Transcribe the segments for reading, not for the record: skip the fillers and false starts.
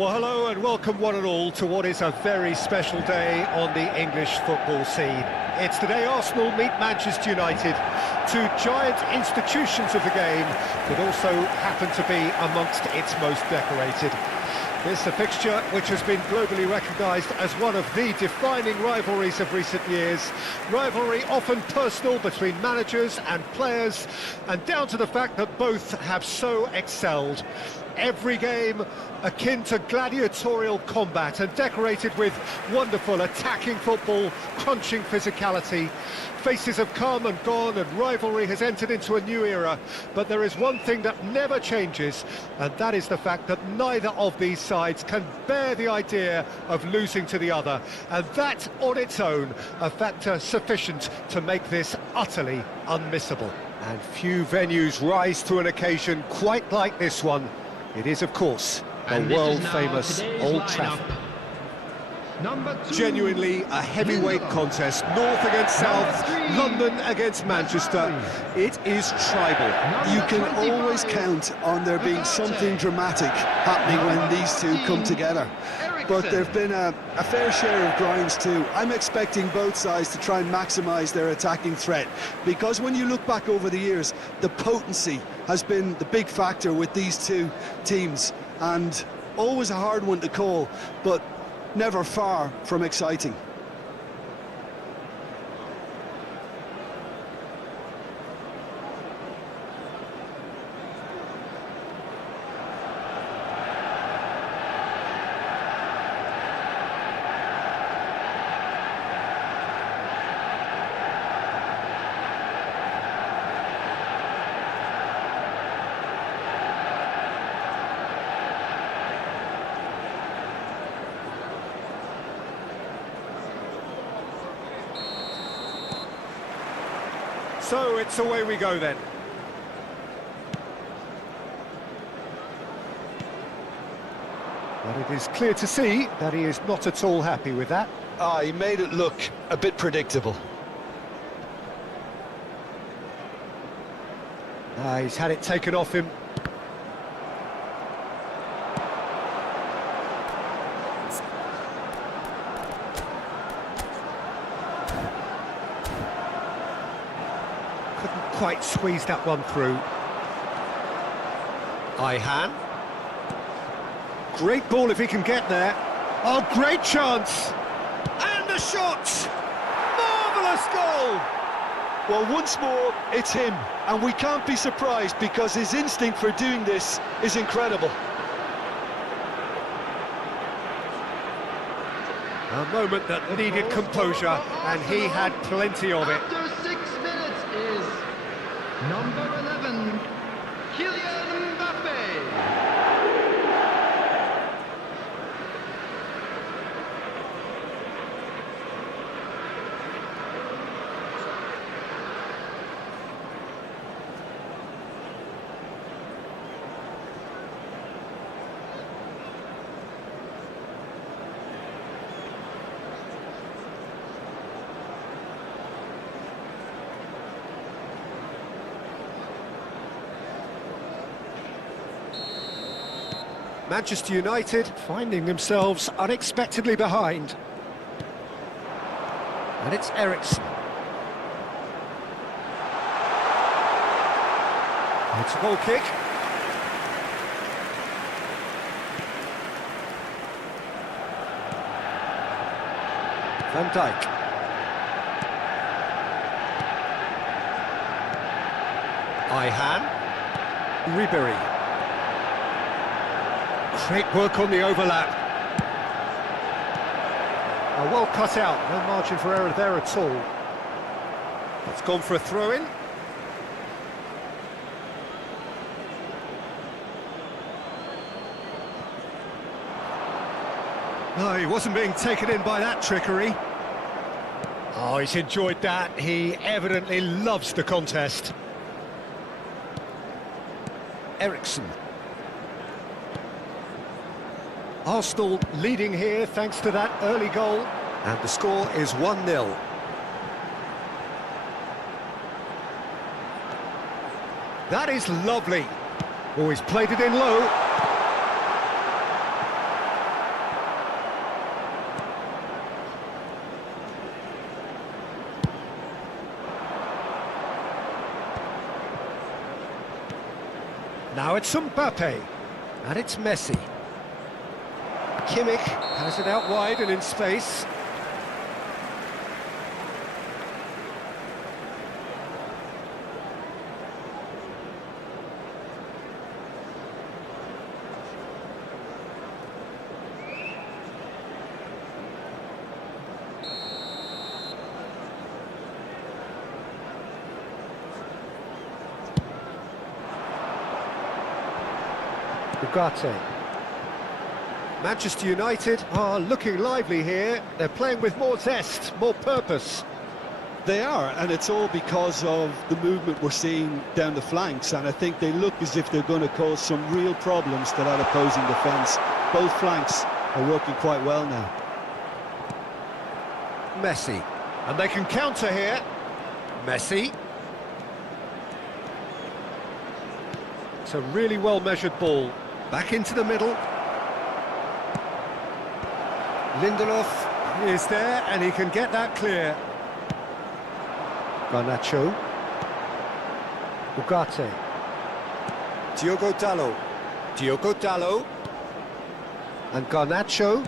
Well, hello and welcome one and all to what is a very special day on the English football scene. It's the day Arsenal meet Manchester United, two giant institutions of the game that also happen to be amongst its most decorated. This is a fixture which has been globally recognised as one of the defining rivalries of recent years. Rivalry often personal between managers and players, and down to the fact that both have so excelled. Every game akin to gladiatorial combat and decorated with wonderful attacking football, crunching physicality. Faces have come and gone and rivalry has entered into a new era, but there is one thing that never changes, and that is the fact that neither of these sides can bear the idea of losing to the other, and that on its own a factor sufficient to make this utterly unmissable. And few venues rise to an occasion quite like this one. It is, of course, the world-famous Old Trafford. Genuinely a heavyweight contest, north against south, London against Manchester. It is tribal. You can always count on there being something dramatic happening when these two come together. But there have been a fair share of grinds too. I'm expecting both sides to try and maximise their attacking threat, because when you look back over the years, the potency has been the big factor with these two teams, and always a hard one to call, but never far from exciting. So it's away we go then. But it is clear to see that he is not at all happy with that. He made it look a bit predictable. He's had it taken off him. Couldn't quite squeeze that one through. Ariyan. Great ball if he can get there. Oh, great chance! And the shot! Marvellous goal! Well, once more, it's him, and we can't be surprised because his instinct for doing this is incredible. A moment that needed composure, and he had plenty of it. After 6 minutes is number 11, Kylian Mbappe. Manchester United finding themselves unexpectedly behind. And it's Eriksen. It's a goal kick. Van Dijk. Ariyan. Ribery. Great work on the overlap. Well cut out, no margin for error there at all. It's gone for a throw-in. No, he wasn't being taken in by that trickery. Oh, he's enjoyed that. He evidently loves the contest. Eriksen. Arsenal leading here thanks to that early goal, and the score is 1-0. That is lovely. Oh, he's played it in low. Now it's Mbappe, and it's Messi. Kimmich has it out wide and in space. Ugarte. Manchester United are looking lively here. They're playing with more zest, more purpose. They are, and it's all because of the movement we're seeing down the flanks, and I think they look as if they're going to cause some real problems to that opposing defence. Both flanks are working quite well now. Messi, and they can counter here. Messi. It's a really well-measured ball. Back into the middle. Lindelof is there, and he can get that clear. Garnacho. Ugarte. Diogo Dalot. And Garnacho,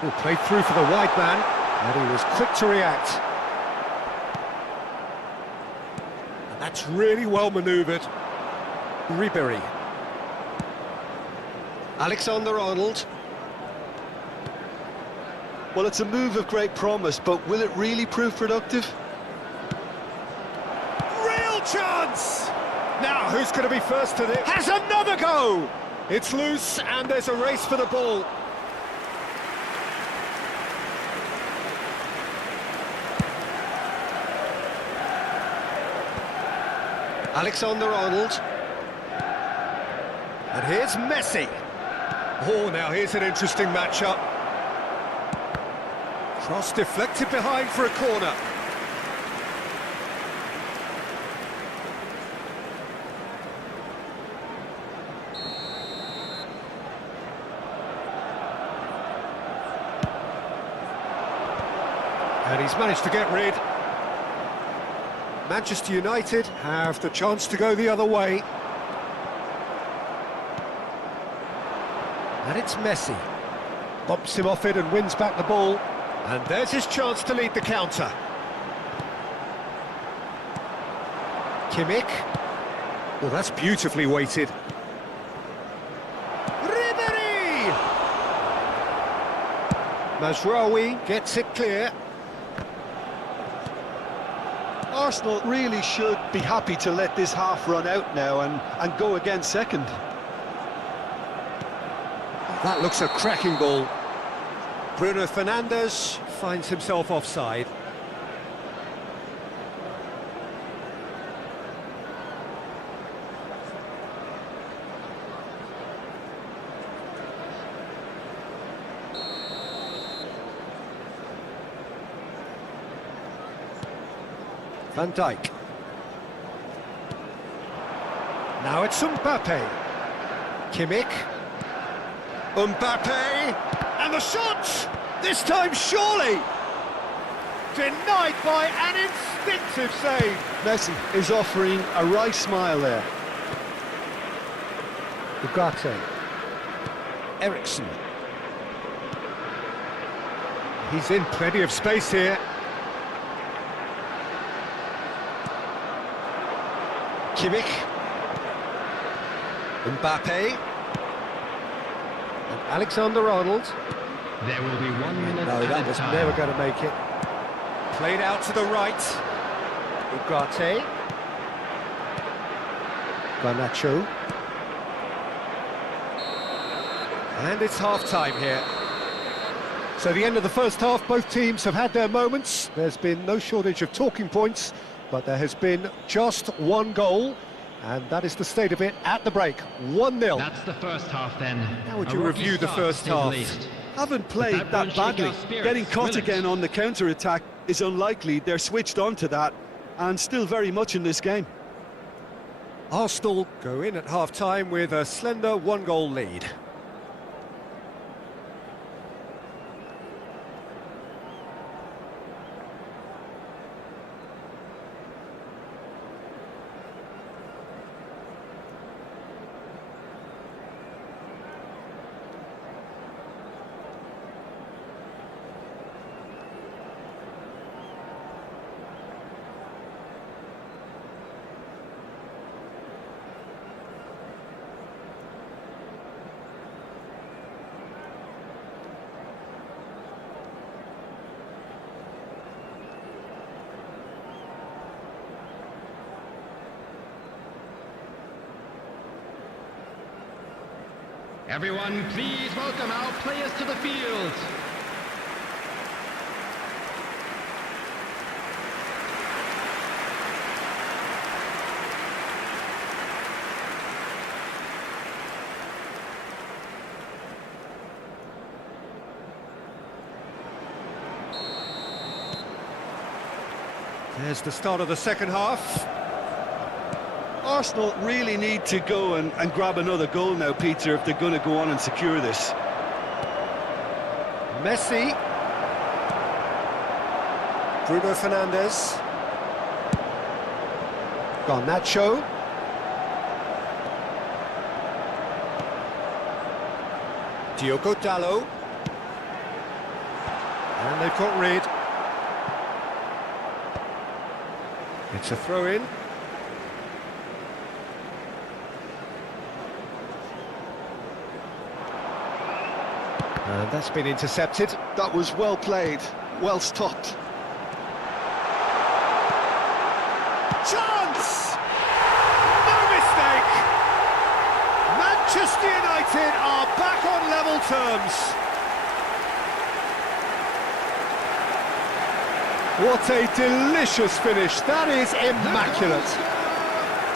who played through for the wide man, and he was quick to react. And that's really well manoeuvred. Ribery. Alexander-Arnold. Well, it's a move of great promise, but will it really prove productive? Real chance! Now, who's going to be first to this? Has another go! It's loose, and there's a race for the ball. Alexander-Arnold. And here's Messi. Oh, now here's an interesting matchup. Cross deflected behind for a corner. And he's managed to get rid. Manchester United have the chance to go the other way. And it's Messi. Bumps him off it and wins back the ball. And there's his chance to lead the counter. Kimmich. Well, that's beautifully weighted. Ribery! Mazraoui gets it clear. Arsenal really should be happy to let this half run out now and go again second. That looks a cracking ball. Bruno Fernandes finds himself offside. Van Dijk. Now it's Mbappe. Kimmich. Mbappe, and the shot! This time, surely! Denied by an instinctive save. Messi is offering a right smile there. Ugarte. Eriksson. He's in plenty of space here. Kimmich. Mbappe. And Alexander-Arnold. There will be 1 minute. No, that was never going to make it. Played out to the right. Ugarte. Garnacho. And it's half-time here. So the end of the first half, both teams have had their moments. There's been no shortage of talking points, but there has been just one goal, and that is the state of it at the break. 1-0. That's the first half then. How would A you rocky review the start, first to say the half? least. Haven't played But that that won't shake badly. our spirits, Getting caught will it? again on the counter-attack is unlikely. They're switched on to that and still very much in this game. Arsenal go in at half-time with a slender 1-goal lead. Everyone, please welcome our players to the field. There's the start of the second half. Arsenal really need to go and grab another goal now, Peter, if they're going to go on and secure this. Messi. Bruno Fernandes. Garnacho. Diogo Dalot. And they've got rid. It's a throw-in. And that's been intercepted. That was well played, well stopped. Chance! No mistake! Manchester United are back on level terms. What a delicious finish. That is immaculate.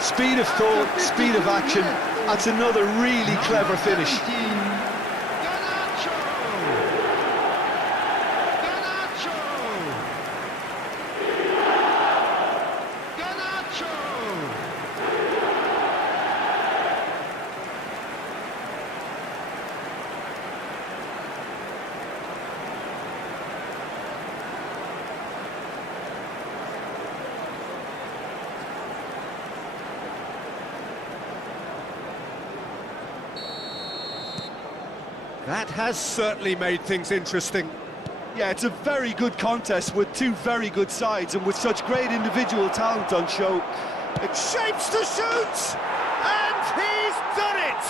Speed of thought, speed of action. That's another really clever finish. That has certainly made things interesting. Yeah, it's a very good contest with two very good sides and with such great individual talent on show. It shapes to shoot! And he's done it!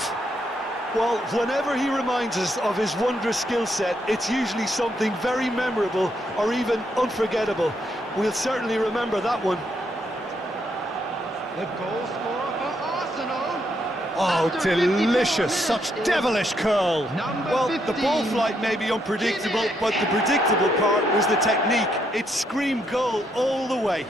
Well, whenever he reminds us of his wondrous skill set, it's usually something very memorable or even unforgettable. We'll certainly remember that one. The goal scorer for Arsenal. Oh, After 54 delicious! minutes Such is devilish curl! Well, the ball flight may be unpredictable, but the predictable part was the technique. It screamed goal all the way.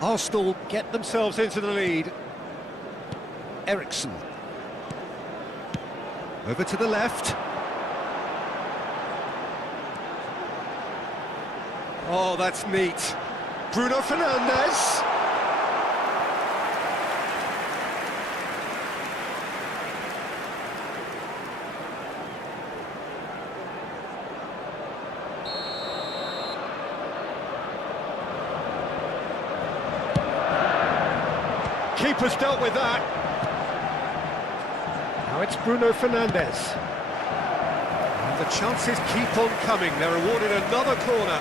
Arsenal get themselves into the lead. Eriksson. Over to the left. Oh, that's neat. Bruno Fernandes. Keeper's dealt with that. Now it's Bruno Fernandes. And the chances keep on coming. They're awarded another corner.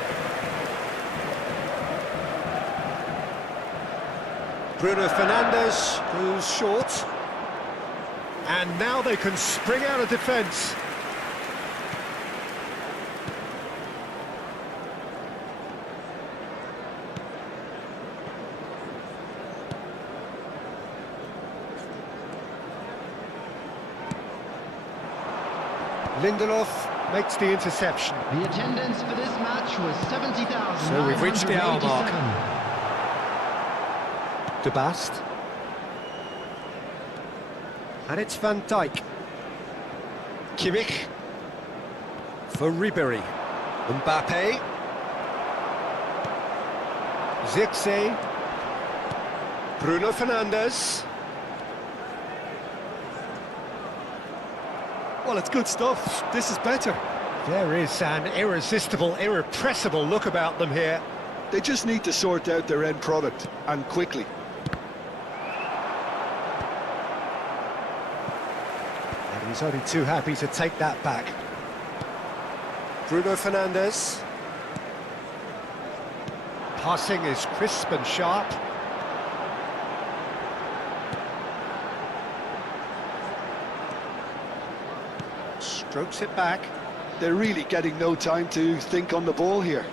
Bruno Fernandes goes short. And now they can spring out of defence. Lindelof makes the interception. The attendance for this match was 70,000. So we've reached the hour mark. De Bast. And it's Van Dijk. Kimmich. For Ribéry. Mbappe. Zirkzee. Bruno Fernandes. Well, it's good stuff. This is better. There is an irresistible, irrepressible look about them here. They just need to sort out their end product, and quickly. And he's only too happy to take that back. Bruno Fernandes. Passing is crisp and sharp. Strokes it back. They're really getting no time to think on the ball here.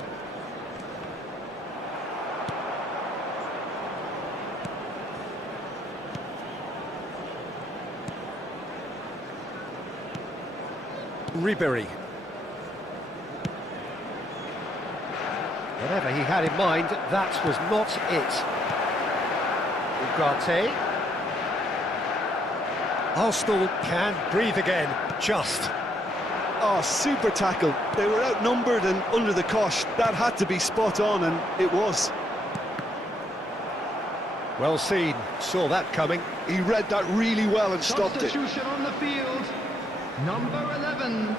Ribery. Whatever he had in mind, that was not it. Ugarte. Arsenal can breathe again, just. Oh, super tackle. They were outnumbered and under the cosh. That had to be spot on, and it was. Well seen, saw that coming. He read that really well and stopped it. Substitution on the field. Number 11,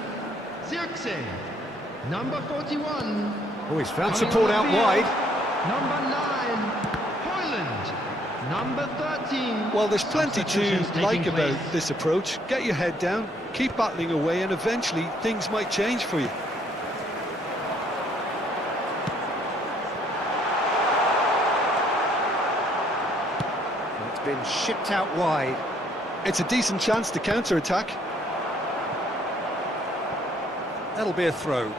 Zirkzee. Number 41. Oh, he's found Coming support on out the field, wide. Number 9, Hoyland. Number 13. Well, there's plenty Substitutions to taking like about place. this approach. Get your head down, keep battling away, and eventually things might change for you. It's been shipped out wide. It's a decent chance to counter-attack. That'll be a throw.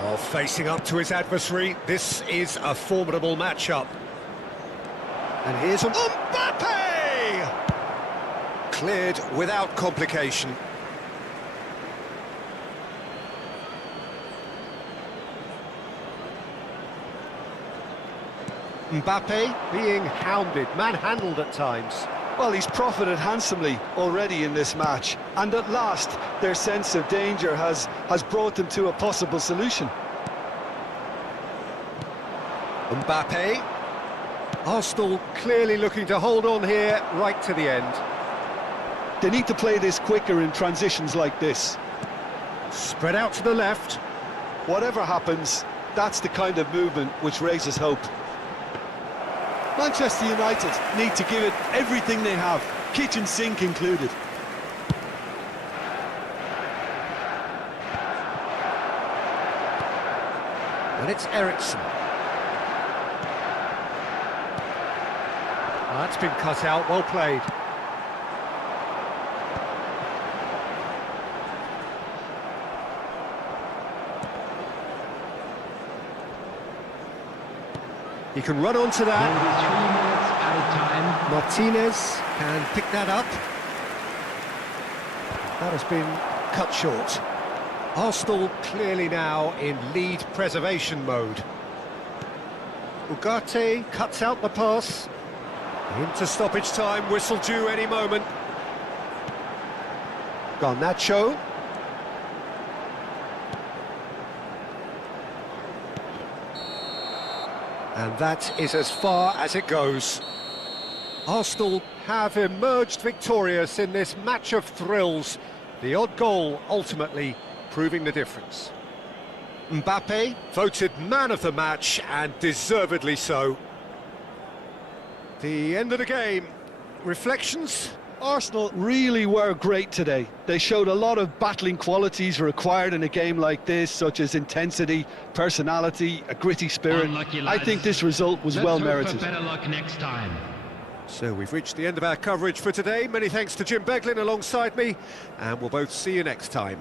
Oh, facing up to his adversary, this is a formidable matchup. And here's Mbappe! Cleared without complication. Mbappe being hounded, manhandled at times. Well, he's profited handsomely already in this match, and at last their sense of danger has brought them to a possible solution. Mbappe. Arsenal clearly looking to hold on here right to the end. They need to play this quicker in transitions like this. Spread out to the left. Whatever happens, that's the kind of movement which raises hope. Manchester United need to give it everything they have, kitchen sink included. And it's Ericsson. That's been cut out, well played. He can run onto that. Maybe 3 minutes Martinez can pick that up. That has been cut short. Arsenal clearly now in lead preservation mode. Ugarte cuts out the pass. Into stoppage time, whistle due any moment. Garnacho. And that is as far as it goes. Arsenal have emerged victorious in this match of thrills. The odd goal ultimately proving the difference. Mbappe voted man of the match, and deservedly so. The end of the game. Reflections? Arsenal really were great today. They showed a lot of battling qualities required in a game like this, such as intensity, personality, a gritty spirit. Unlucky, I think this result was Let's well hope merited. for better luck next time. So we've reached the end of our coverage for today. Many thanks to Jim Beglin alongside me, and we'll both see you next time.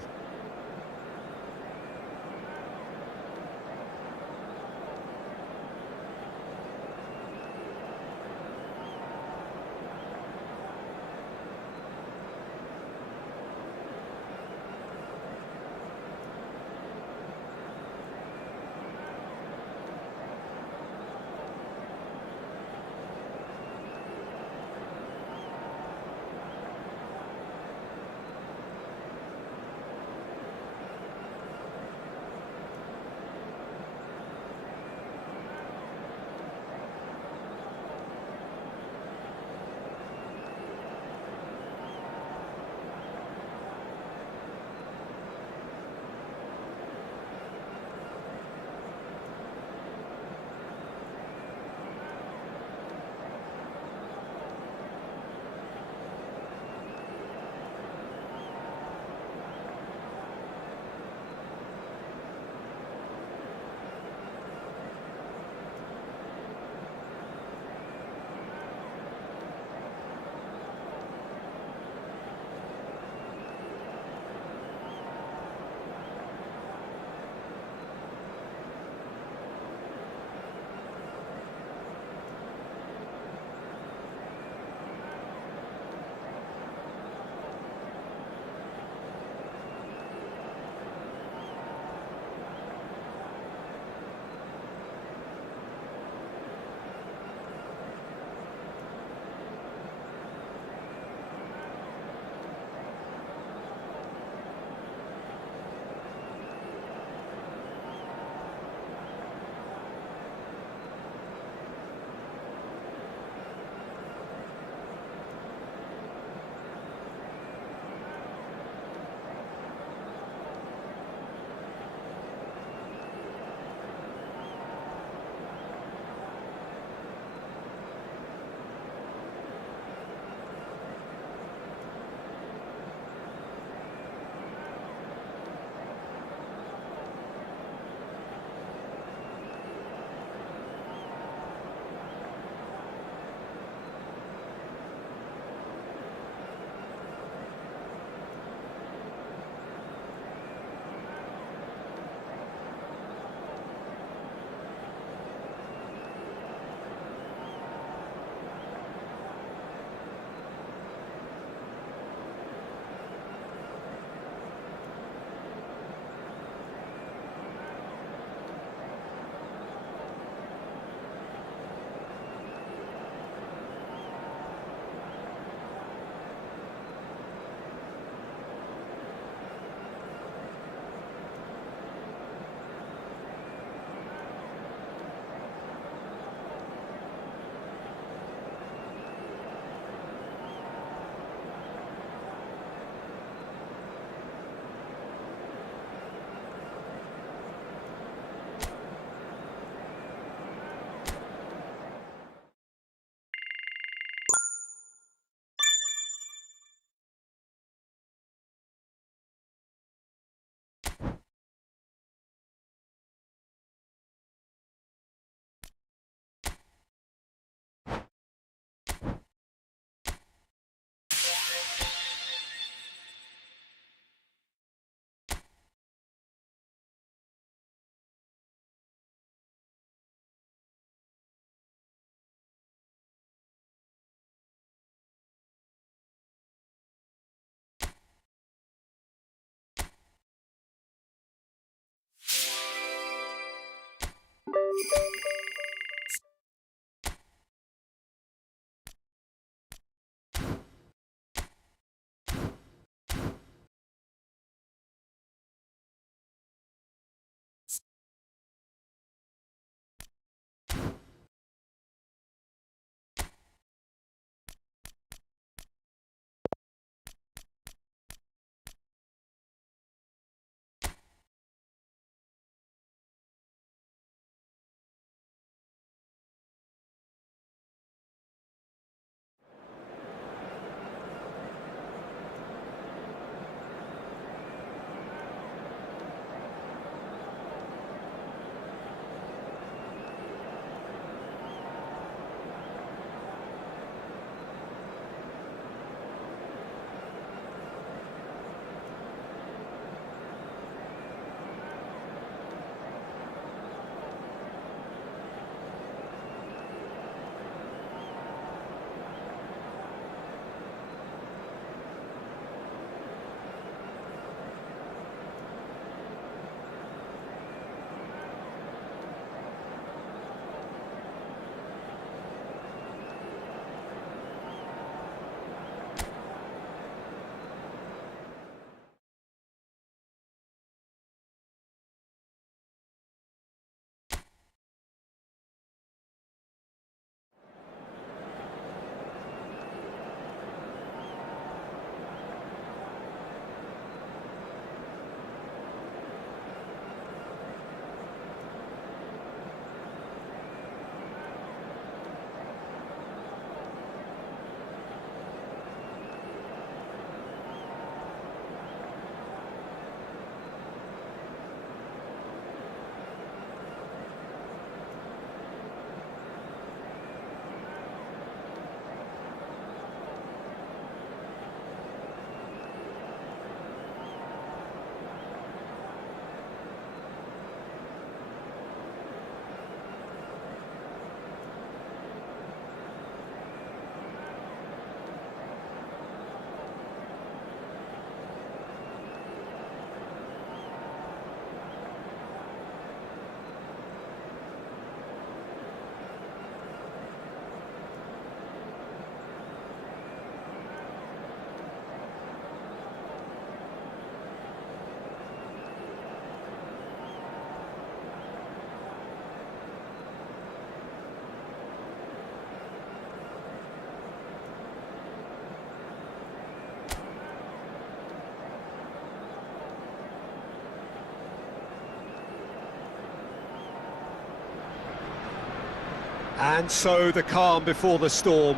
And so the calm before the storm.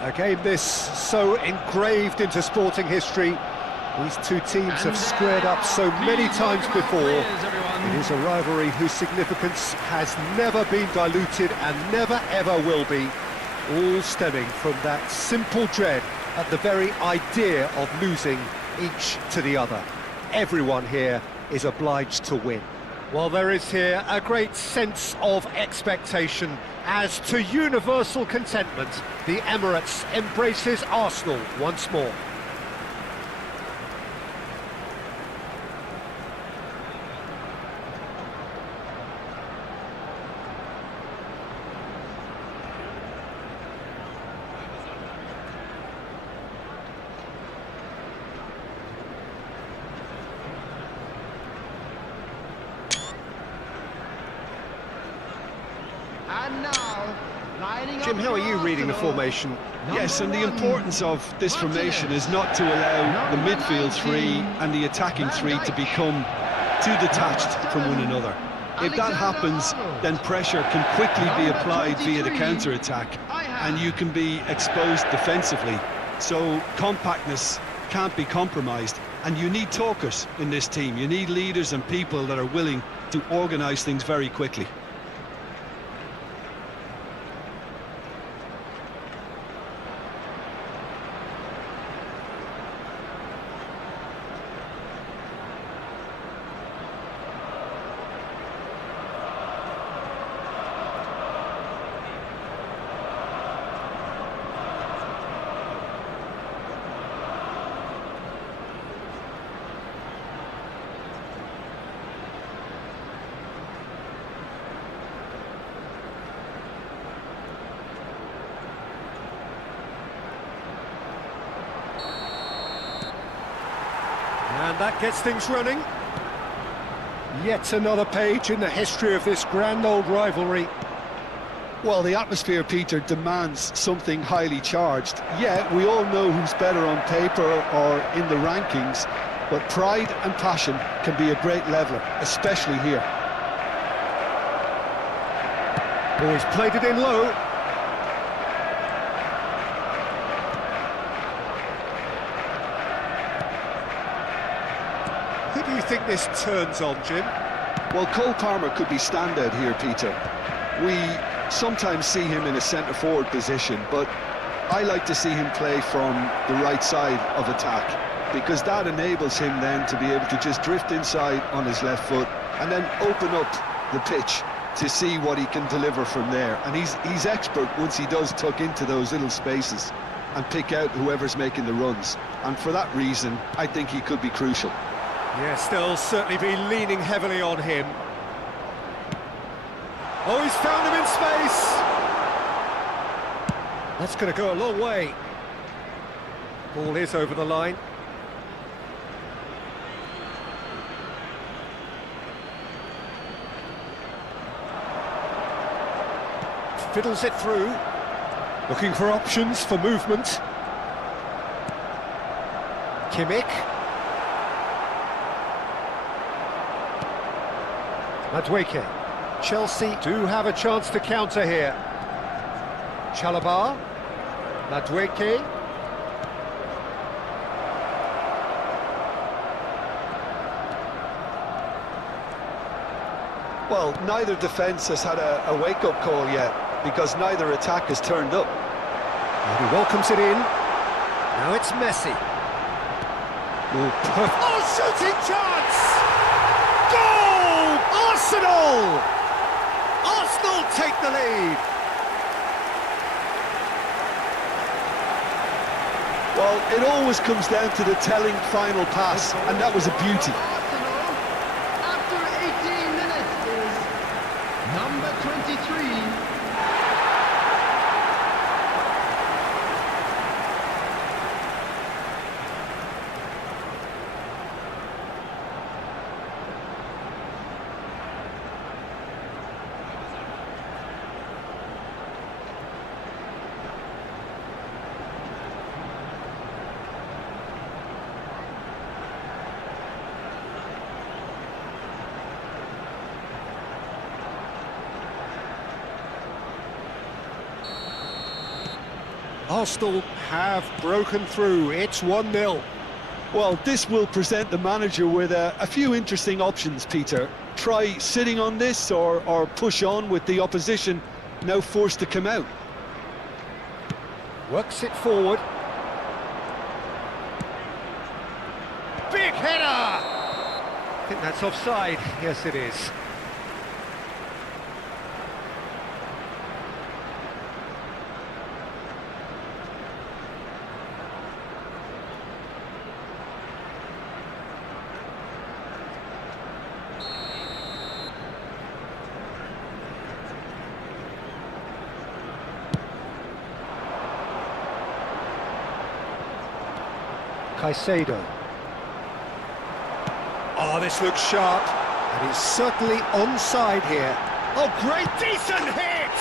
A game this so engraved into sporting history. These two teams have squared up so many times before. It is a rivalry whose significance has never been diluted and never ever will be. All stemming from that simple dread at the very idea of losing each to the other. Everyone here is obliged to win. Well, there is here a great sense of expectation. As to universal contentment, the Emirates embraces Arsenal once more. And now, lining Jim, up how are for you reading the Arsenal. formation? Yes, and the Number one, importance of this formation is not to allow the Number midfield three 19, and the attacking Van three to Dijk. become too detached from one another. If that happens, then pressure can quickly be Number applied via the 23, counter-attack, and you can be exposed defensively. So compactness can't be compromised, and you need talkers in this team. You need leaders and people that are willing to organise things very quickly. And that gets things running. Yet another page in the history of this grand old rivalry. Well, the atmosphere, Peter, demands something highly charged. Yeah, we all know who's better on paper or in the rankings, but pride and passion can be a great leveller, especially here. Oh, he's played it in low. Who do you think this turns on, Jim? Well, Cole Palmer could be standout here, Peter. We sometimes see him in a centre-forward position, but I like to see him play from the right side of attack, because that enables him then to be able to just drift inside on his left foot and then open up the pitch to see what he can deliver from there. And he's expert once he does tuck into those little spaces and pick out whoever's making the runs. And for that reason, I think he could be crucial. Yes, they'll certainly be leaning heavily on him. Oh, he's found him in space! That's going to go a long way. Ball is over the line. Fiddles it through. Looking for options for movement. Kimmich. Madueke. Chelsea do have a chance to counter here. Chalobah. Madueke. Well, neither defence has had a wake-up call yet, because neither attack has turned up. And he welcomes it in. Now it's Messi. Oh, shooting chance! Goal! Arsenal! Arsenal take the lead. Well, it always comes down to the telling final pass, and that was a beauty. Arsenal, after 18 minutes, is number 23. Arsenal have broken through. It's 1-0. Well, this will present the manager with a few interesting options, Peter. Try sitting on this or push on with the opposition now forced to come out. Works it forward. Big header! I think that's offside. Yes, it is. Caicedo. Oh, this looks sharp, and he's certainly onside here. Oh, great, decent hit!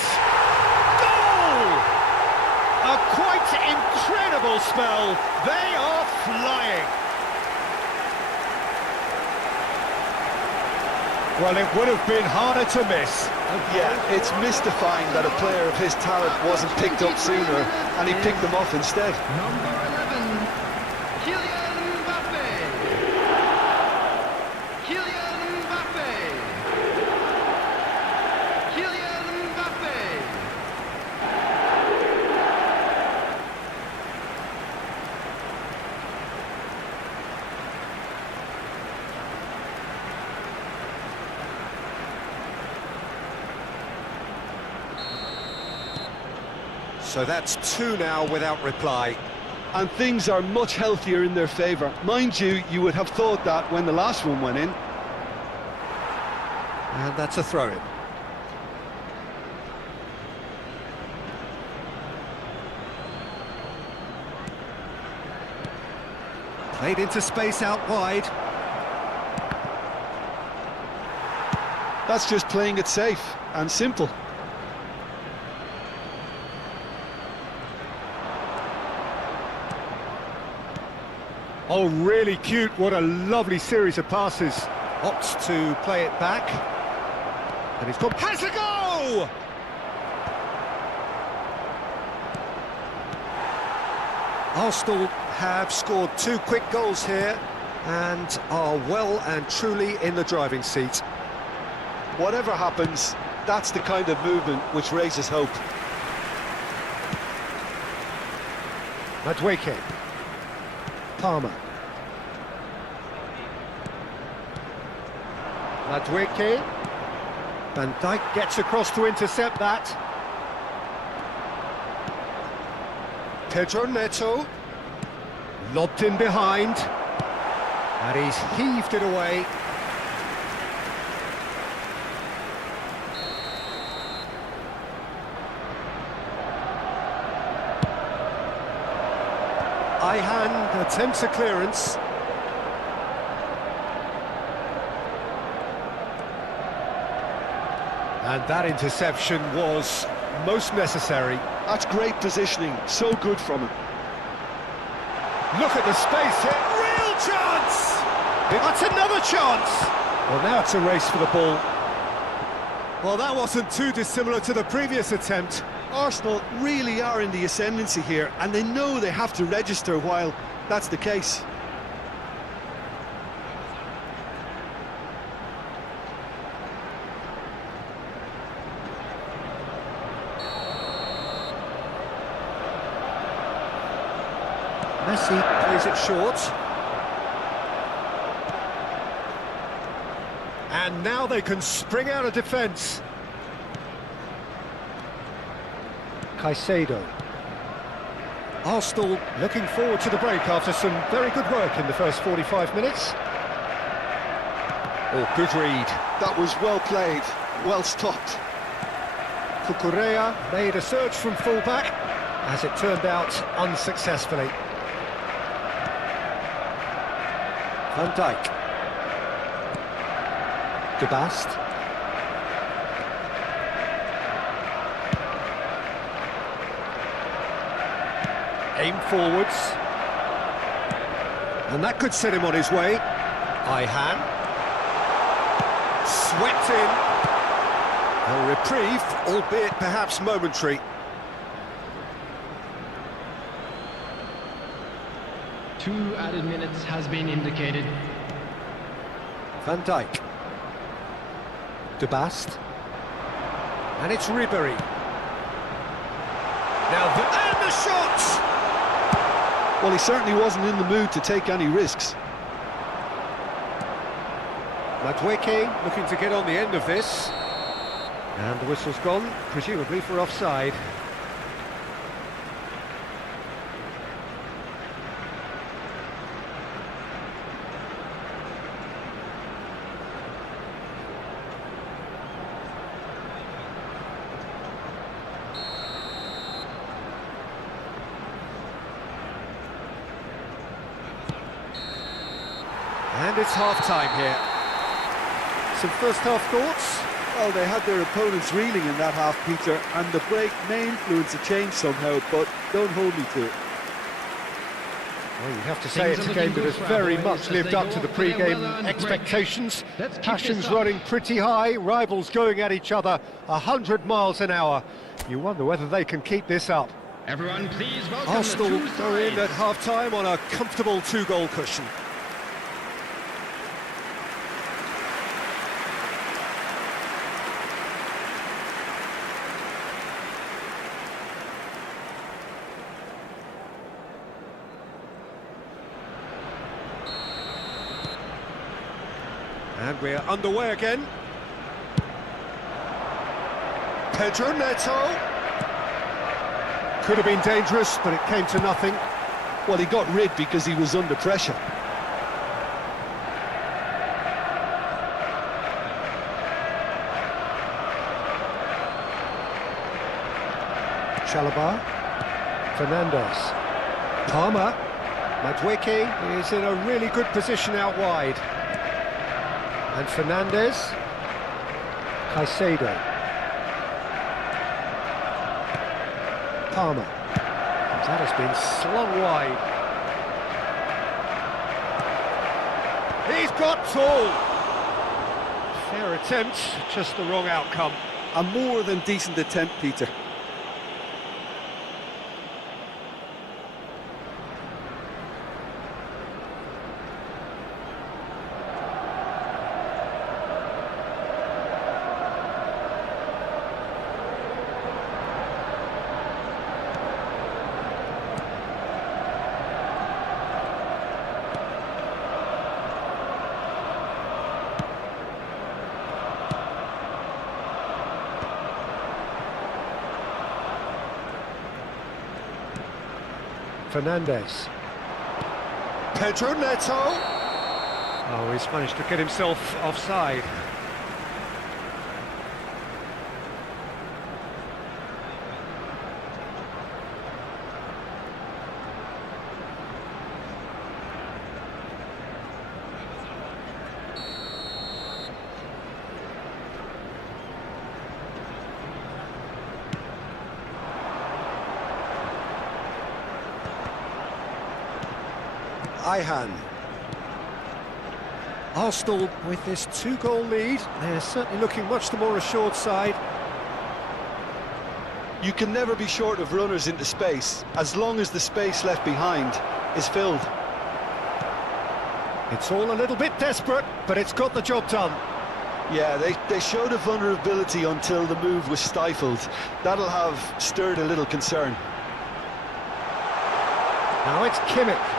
Goal! A quite incredible spell. They are flying. Well, it would have been harder to miss. Yeah, it's mystifying that a player of his talent wasn't picked up sooner, and he picked them off instead. Number 11, Kylian Mbappe. Kylian Mbappe. Kylian Mbappe. So that's 2 now without reply. And things are much healthier in their favour. Mind you, you would have thought that when the last one went in. And that's a throw-in. Played into space out wide. That's just playing it safe and simple. Oh, really cute. What a lovely series of passes. Opts to play it back. And he's got... Has a go! Arsenal have scored 2 quick goals here and are well and truly in the driving seat. Whatever happens, that's the kind of movement which raises hope. Madueke. Palmer. Madueke. Van Dijk gets across to intercept that. Pedro Neto. Lobbed in behind. And he's heaved it away. Ariyan attempts a clearance. And that interception was most necessary. That's great positioning, so good from him. Look at the space here, real chance! That's another chance! Well, now it's a race for the ball. Well, that wasn't too dissimilar to the previous attempt. Arsenal really are in the ascendancy here, and they know they have to register while that's the case. Messi plays it short. And now they can spring out of defence. Caicedo. Arsenal looking forward to the break after some very good work in the first 45 minutes. Oh, good read. That was well played, well stopped. Cucurella made a surge from full-back, as it turned out unsuccessfully. Van Dijk. De Bast. Aim forwards. And that could set him on his way. Ariyan. Swept in. A reprieve, albeit perhaps momentary. 2 added minutes has been indicated. Van Dijk. De Bast. And it's Ribery. Now and the shot! Well, he certainly wasn't in the mood to take any risks. Madueke looking to get on the end of this. And the whistle's gone, presumably for offside. And it's half-time here. Some first-half thoughts? Well, they had their opponents reeling in that half, Peter, and the break may influence a change somehow, but don't hold me to it. Well, you have to say it's a game that has very much lived up to the pre-game expectations. Passions running pretty high, rivals going at each other 100 miles an hour. You wonder whether they can keep this up. Everyone, please welcome Arsenal the 2 are in sides. at half-time on a comfortable 2-goal cushion. And we're underway again. Pedro Neto. Could have been dangerous, but it came to nothing. Well, he got rid because he was under pressure. Chalobah. Fernandes. Palmer. Madueke is in a really good position out wide. And Fernandez. Caicedo. Palmer. That has been slung wide. He's got tall. Fair attempt, just the wrong outcome. A more than decent attempt, Peter. Fernandez. Pedro Neto. Oh, he's managed to get himself offside. Ariyan. Arsenal with this 2-goal lead, they're certainly looking much the more assured side. You can never be short of runners into space, as long as the space left behind is filled. It's all a little bit desperate, but it's got the job done. Yeah, they showed a vulnerability until the move was stifled. That'll have stirred a little concern. Now it's Kimmich.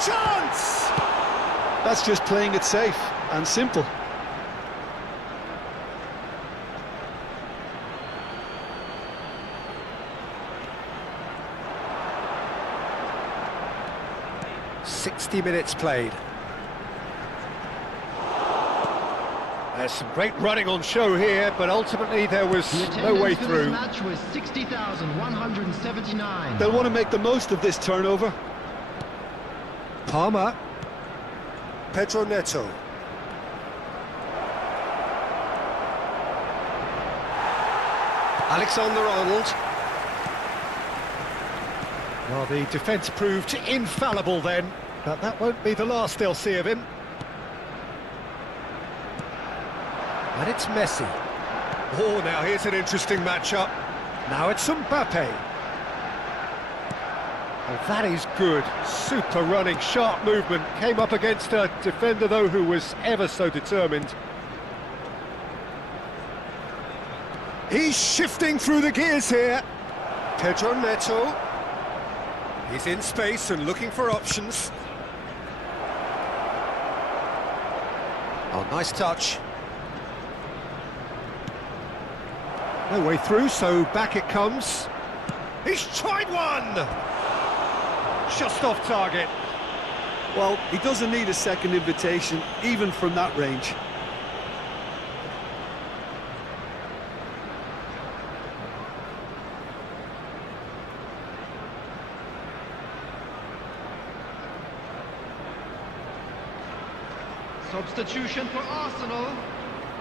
Chance! That's just playing it safe and simple. "60 minutes played. There's some great running on show here, but ultimately there was no way through. The match was 60,179. They'll want to make the most of this turnover. Palmer. Pedro Neto. Alexander-Arnold. Well, the defence proved infallible then, but that won't be the last they'll see of him. And it's Messi. Oh, now here's an interesting matchup. Now it's Mbappe. Oh, that is good. Super running, sharp movement. Came up against a defender, though, who was ever so determined. He's shifting through the gears here. Pedro Neto. He's in space and looking for options. Oh, nice touch. No way through, so back it comes. He's tried one! Just off target. Well, he doesn't need a second invitation, even from that range. Substitution for Arsenal,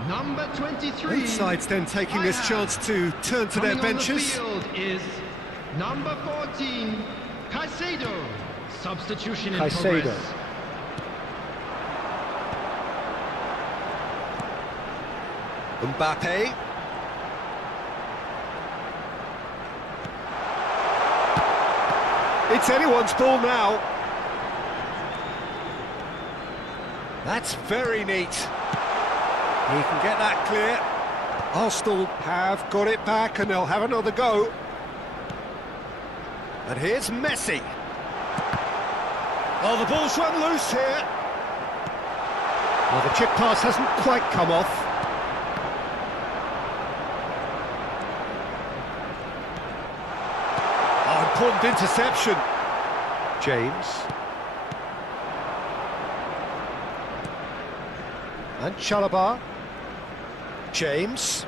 number 23. Both sides then taking this chance to turn to their benches. On the field is number 14, Caicedo. Substitution in progress. Mbappe. It's anyone's ball now. That's very neat. He can get that clear. Arsenal have got it back and they'll have another go. And here's Messi. Oh, the ball's run loose here. Well, the chip pass hasn't quite come off. Oh, important interception. James. And Chalobah. James.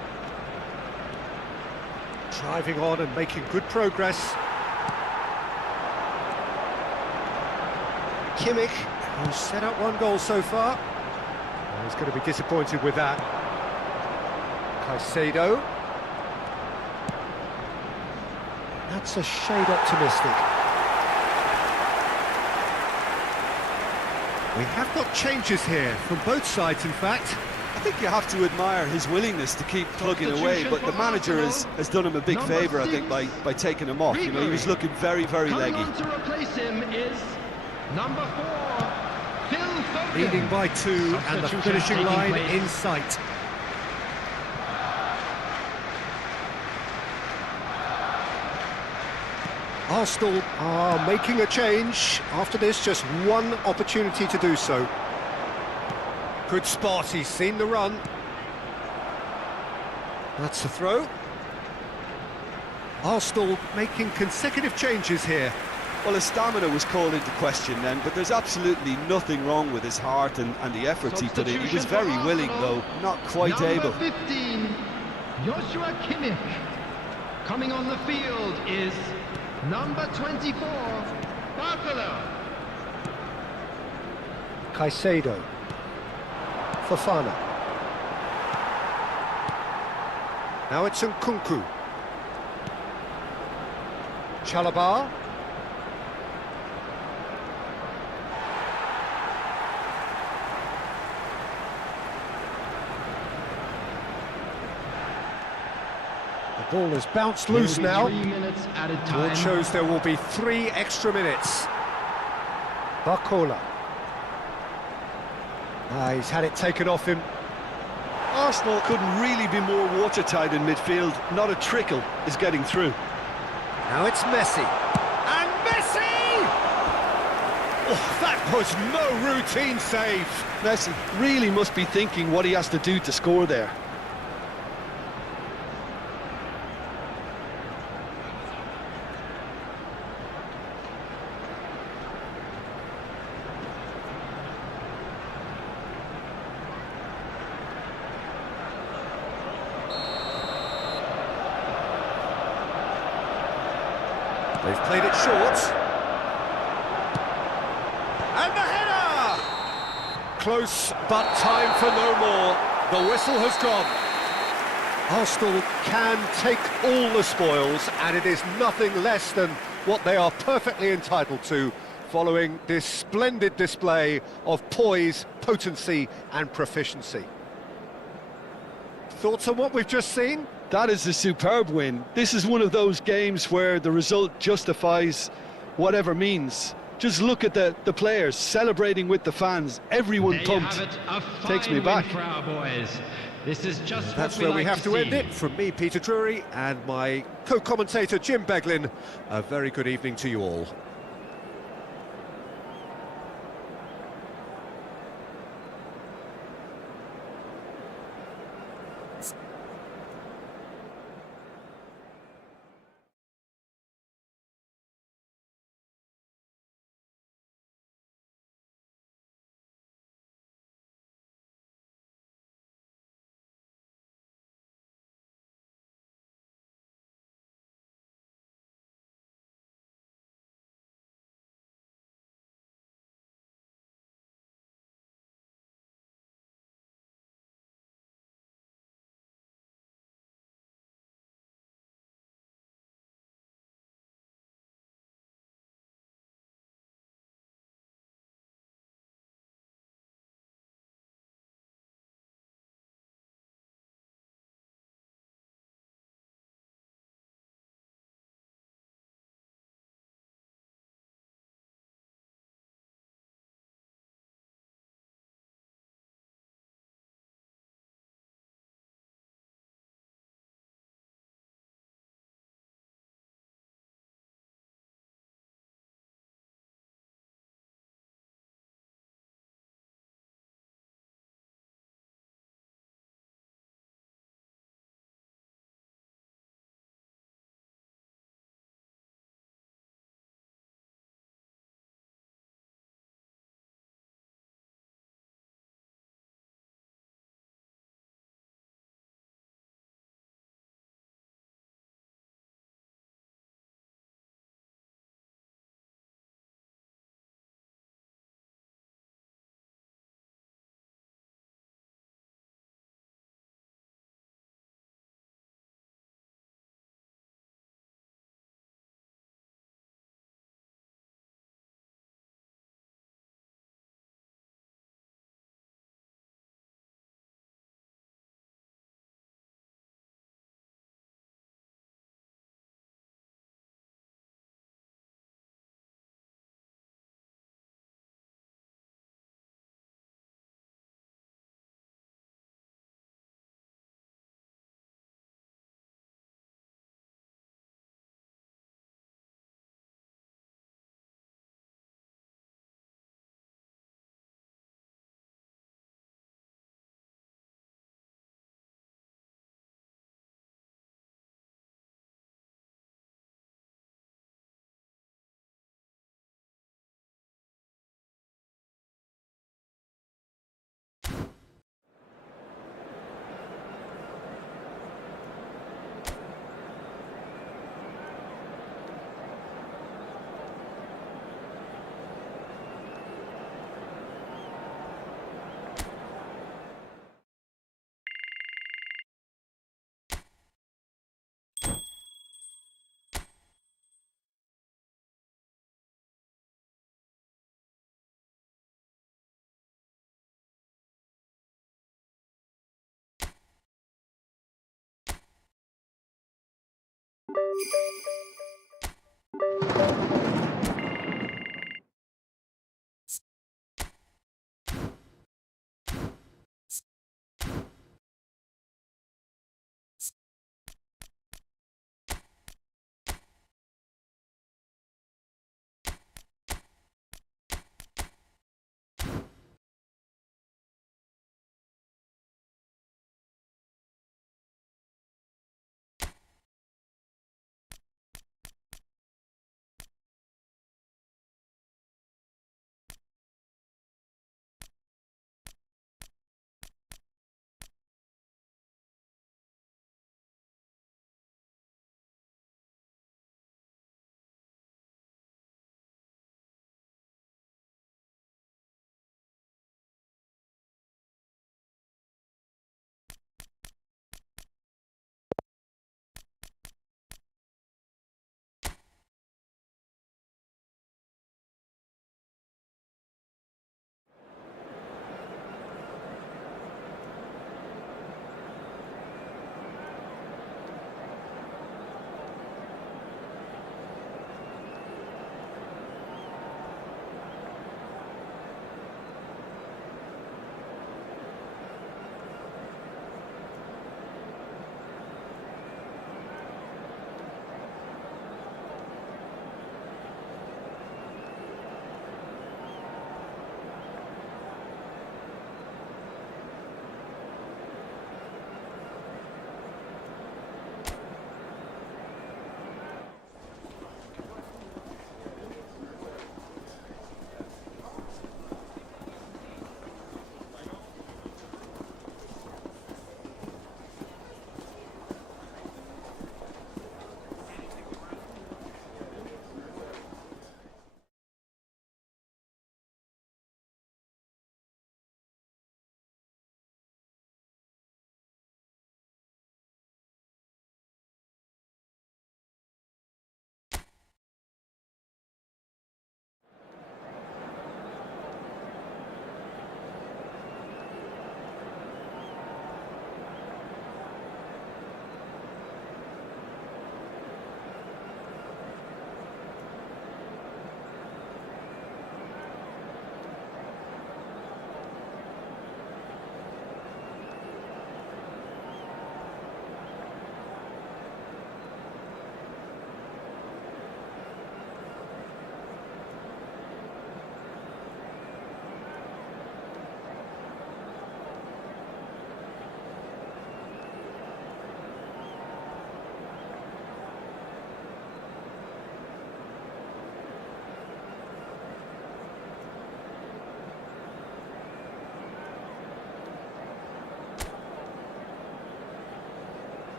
Driving on and making good progress. Kimmich, who's set up one goal so far. Well, he's going to be disappointed with that. Caicedo. That's a shade optimistic. We have got changes here from both sides, in fact. I think you have to admire his willingness to keep plugging away, but the manager has done him a big favour, I think, by taking him off. You know, he was looking very, very leggy. Coming on to replace him is number 4, Phil Foden. Leading by 2 and the finishing line in sight. Arsenal are making a change. After this, just one opportunity to do so. Good spot, he's seen the run. That's a throw. Arsenal making consecutive changes here. Well, his stamina was called into question then, but there's absolutely nothing wrong with his heart and the efforts he put in. He was very willing, though, not quite able. Number 15, Joshua Kimmich. Coming on the field is number 24, Barcola. Caicedo. Fofana. Now it's Nkunku. Chalobah. The ball has bounced loose now. 3 minutes added time. It shows there will be 3 extra minutes. Barcola. He's had it taken off him. Arsenal couldn't really be more watertight in midfield. Not a trickle is getting through. Now it's Messi. And Messi! Oh, that was no routine save. Messi really must be thinking what he has to do to score there. They've played it short. And the header! Close, but time for no more. The whistle has gone. Arsenal can take all the spoils, and it is nothing less than what they are perfectly entitled to, following this splendid display of poise, potency and proficiency. Thoughts on what we've just seen? That is a superb win. This is one of those games where the result justifies whatever means. Just look at the players celebrating with the fans. Everyone pumped. Takes me back. For our boys. This is just That's what where we like have to see. end it. From me, Peter Drury, and my co-commentator, Jim Beglin, a very good evening to you all.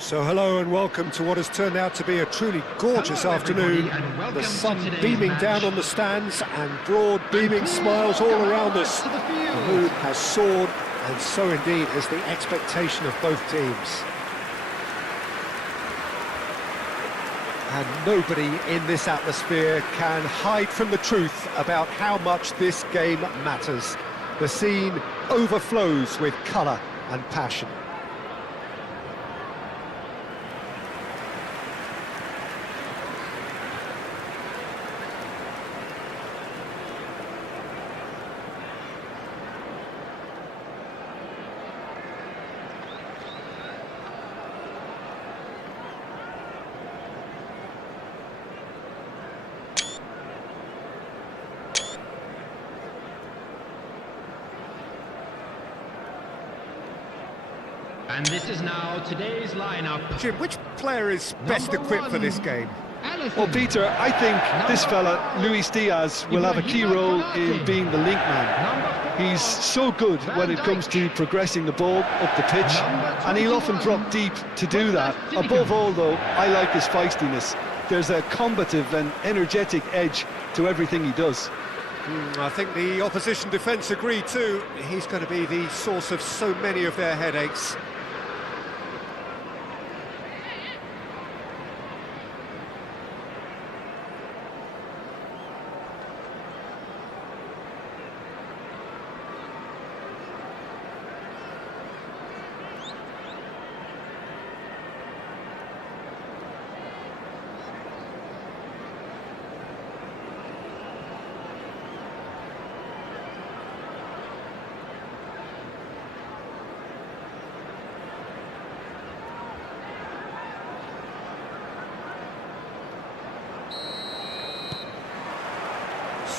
So hello and welcome to what has turned out to be a truly gorgeous afternoon. The sun beaming down on the stands and broad beaming smiles all around us. The mood has soared, and so indeed has the expectation of both teams. And nobody in this atmosphere can hide from the truth about how much this game matters. The scene overflows with colour and passion. And this is now today's lineup. Jim, which player is best equipped for this game? Well, Peter, I think this fella, Luis Diaz, will have a key role in being the link man. He's so good when it comes to progressing the ball up the pitch, and he'll often drop deep to do that. Above all, though, I like his feistiness. There's a combative and energetic edge to everything he does. I think the opposition defence agree too. He's going to be the source of so many of their headaches.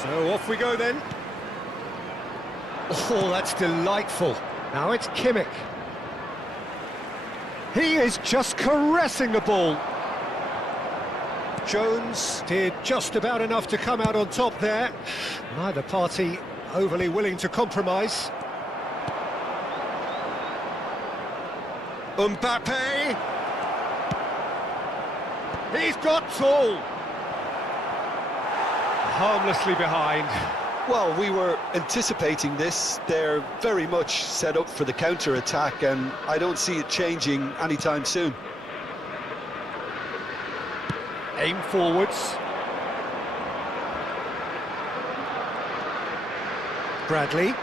So off we go then. Oh, that's delightful. Now it's Kimmich. He is just caressing the ball. Jones did just about enough to come out on top there. Neither party overly willing to compromise. Mbappe. He's got tall. Harmlessly behind. Well, we were anticipating this. They're very much set up for the counter-attack, and I don't see it changing anytime soon. Aim forwards. Bradley.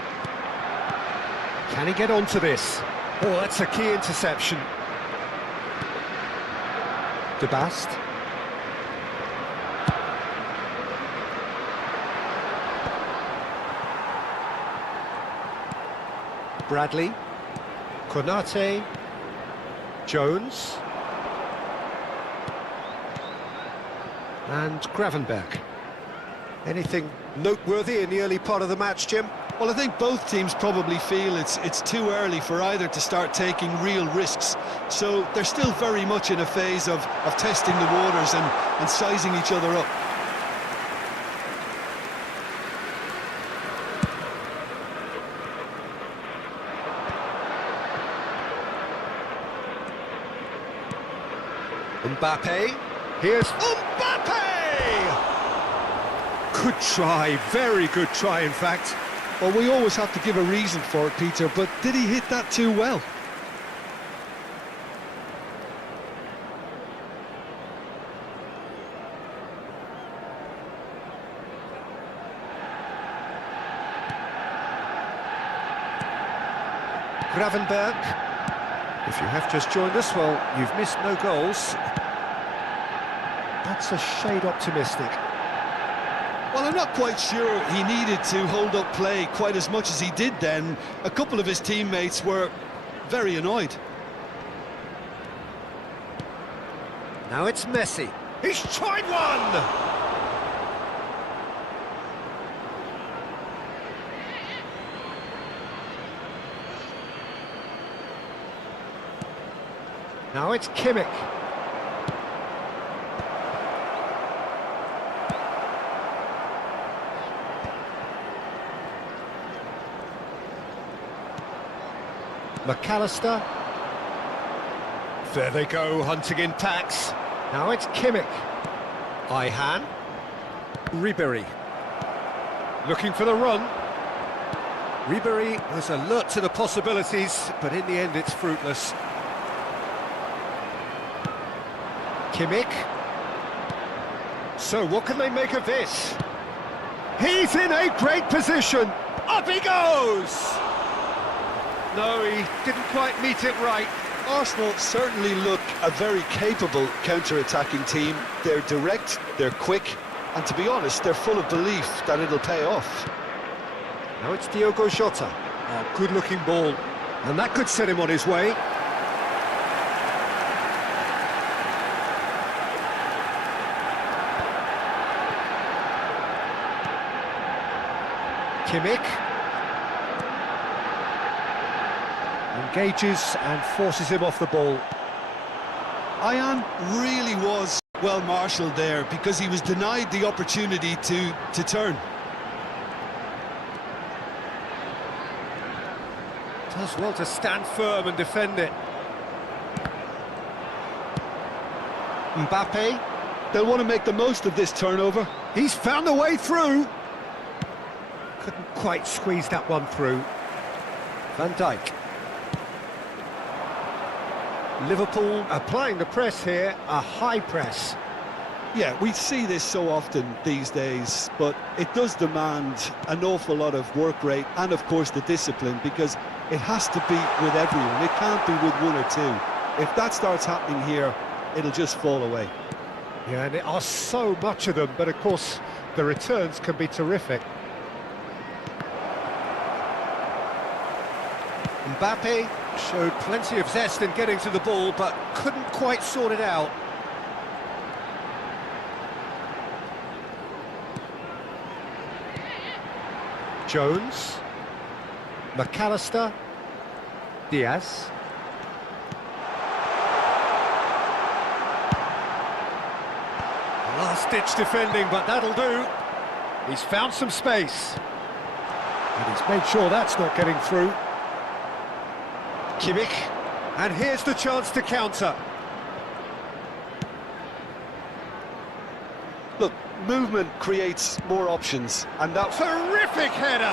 Can he get onto this? Oh, that's a key interception. De Bast. Bradley, Konate, Jones, and Gravenberch. Anything noteworthy in the early part of the match, Jim? Well, I think both teams probably feel it's too early for either to start taking real risks. So they're still very much in a phase of testing the waters and sizing each other up. Mbappe, here's Mbappe! Good try, very good try in fact. Well, we always have to give a reason for it, Peter, but did he hit that too well? Gravenberch. If you have just joined us, well, you've missed no goals. That's a shade optimistic. Well, I'm not quite sure he needed to hold up play quite as much as he did then. A couple of his teammates were very annoyed. Now it's Messi. He's tried one! Now it's Kimmich. McAllister. There they go, hunting in packs. Now it's Kimmich. Ihan. Ribery. Looking for the run. Ribery was alert to the possibilities, but in the end it's fruitless. Kimmich. So what can they make of this? He's in a great position. Up he goes! No, he didn't quite meet it right. Arsenal certainly look a very capable counter-attacking team. They're direct, they're quick, and to be honest, they're full of belief that it'll pay off. Now it's Diogo Jota. A good-looking ball. And that could set him on his way. Kimmich. Engages and forces him off the ball. Ariyan really was well marshalled there because he was denied the opportunity to turn. Does well to stand firm and defend it. Mbappe. They'll want to make the most of this turnover. He's found a way through. Couldn't quite squeeze that one through. Van Dijk. Liverpool applying the press here, a high press. Yeah, we see this so often these days, but it does demand an awful lot of work rate and, of course, the discipline, because it has to be with everyone. It can't be with one or two. If that starts happening here, it'll just fall away. Yeah, and there are so much of them, but of course, the returns can be terrific. Mbappe showed plenty of zest in getting to the ball, but couldn't quite sort it out. Jones, McAllister, Diaz. Last-ditch defending, but that'll do. He's found some space. And he's made sure that's not getting through. Kimmich, and here's the chance to counter. Look, movement creates more options, and that... Terrific header!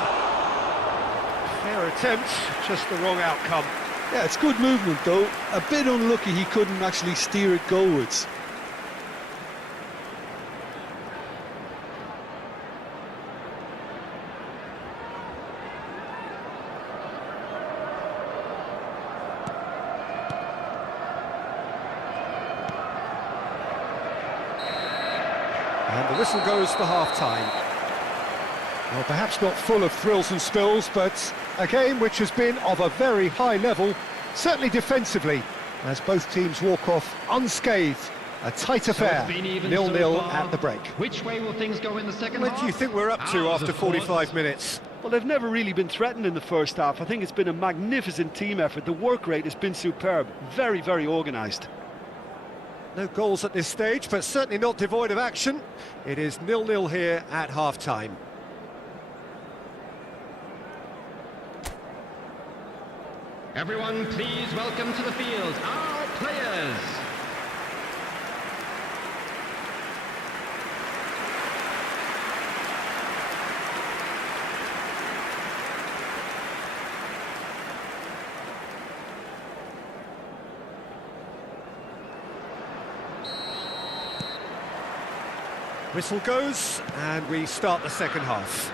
Fair attempt, just the wrong outcome. Yeah, it's good movement, though. A bit unlucky he couldn't actually steer it goalwards. And the whistle goes for half-time. Well, perhaps not full of thrills and spills, but a game which has been of a very high level, certainly defensively, as both teams walk off unscathed. A tight affair, 0-0 at the break. Which way will things go in the second What half? do you think we're up to after 45 minutes? Well, they've never really been threatened in the first half. I think it's been a magnificent team effort. The work rate has been superb. Very, very organised. No goals at this stage, but certainly not devoid of action. It is 0-0 here at half-time. Everyone, please welcome to the field our players. Whistle goes, and we start the second half.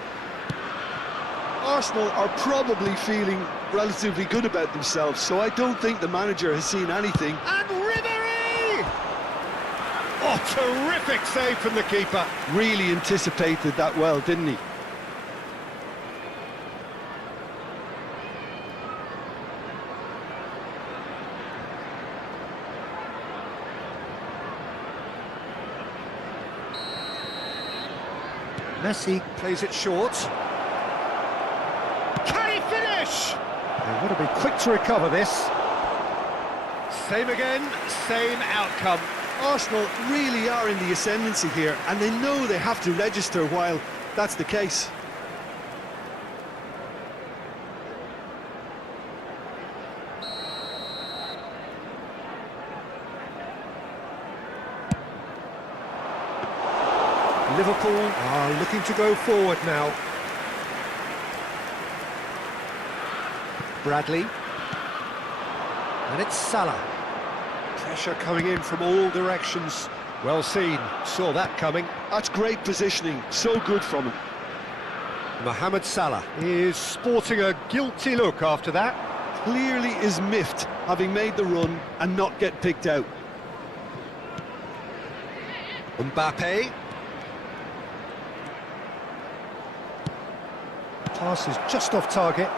Arsenal are probably feeling relatively good about themselves, so I don't think the manager has seen anything. And Ribéry! Oh, terrific save from the keeper. Really anticipated that well, didn't he? Messi plays it short. Can he finish? They've got to be quick to recover this. Same again, same outcome. Arsenal really are in the ascendancy here, and they know they have to register while that's the case. Liverpool are looking to go forward now. Bradley. And it's Salah. Pressure coming in from all directions. Well seen, saw that coming. That's great positioning, so good from him. Mohamed Salah is sporting a guilty look after that. Clearly is miffed, having made the run and not get picked out. Mbappe. Pass is just off target.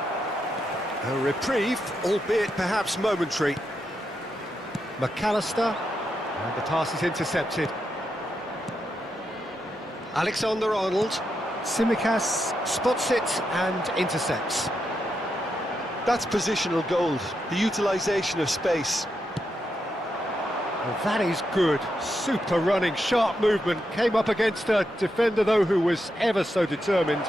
A reprieve, albeit perhaps momentary. McAllister, and the pass is intercepted. Alexander-Arnold. Tsimikas spots it and intercepts. That's positional gold, the utilisation of space. Well, that is good. Super running, sharp movement. Came up against a defender, though, who was ever so determined.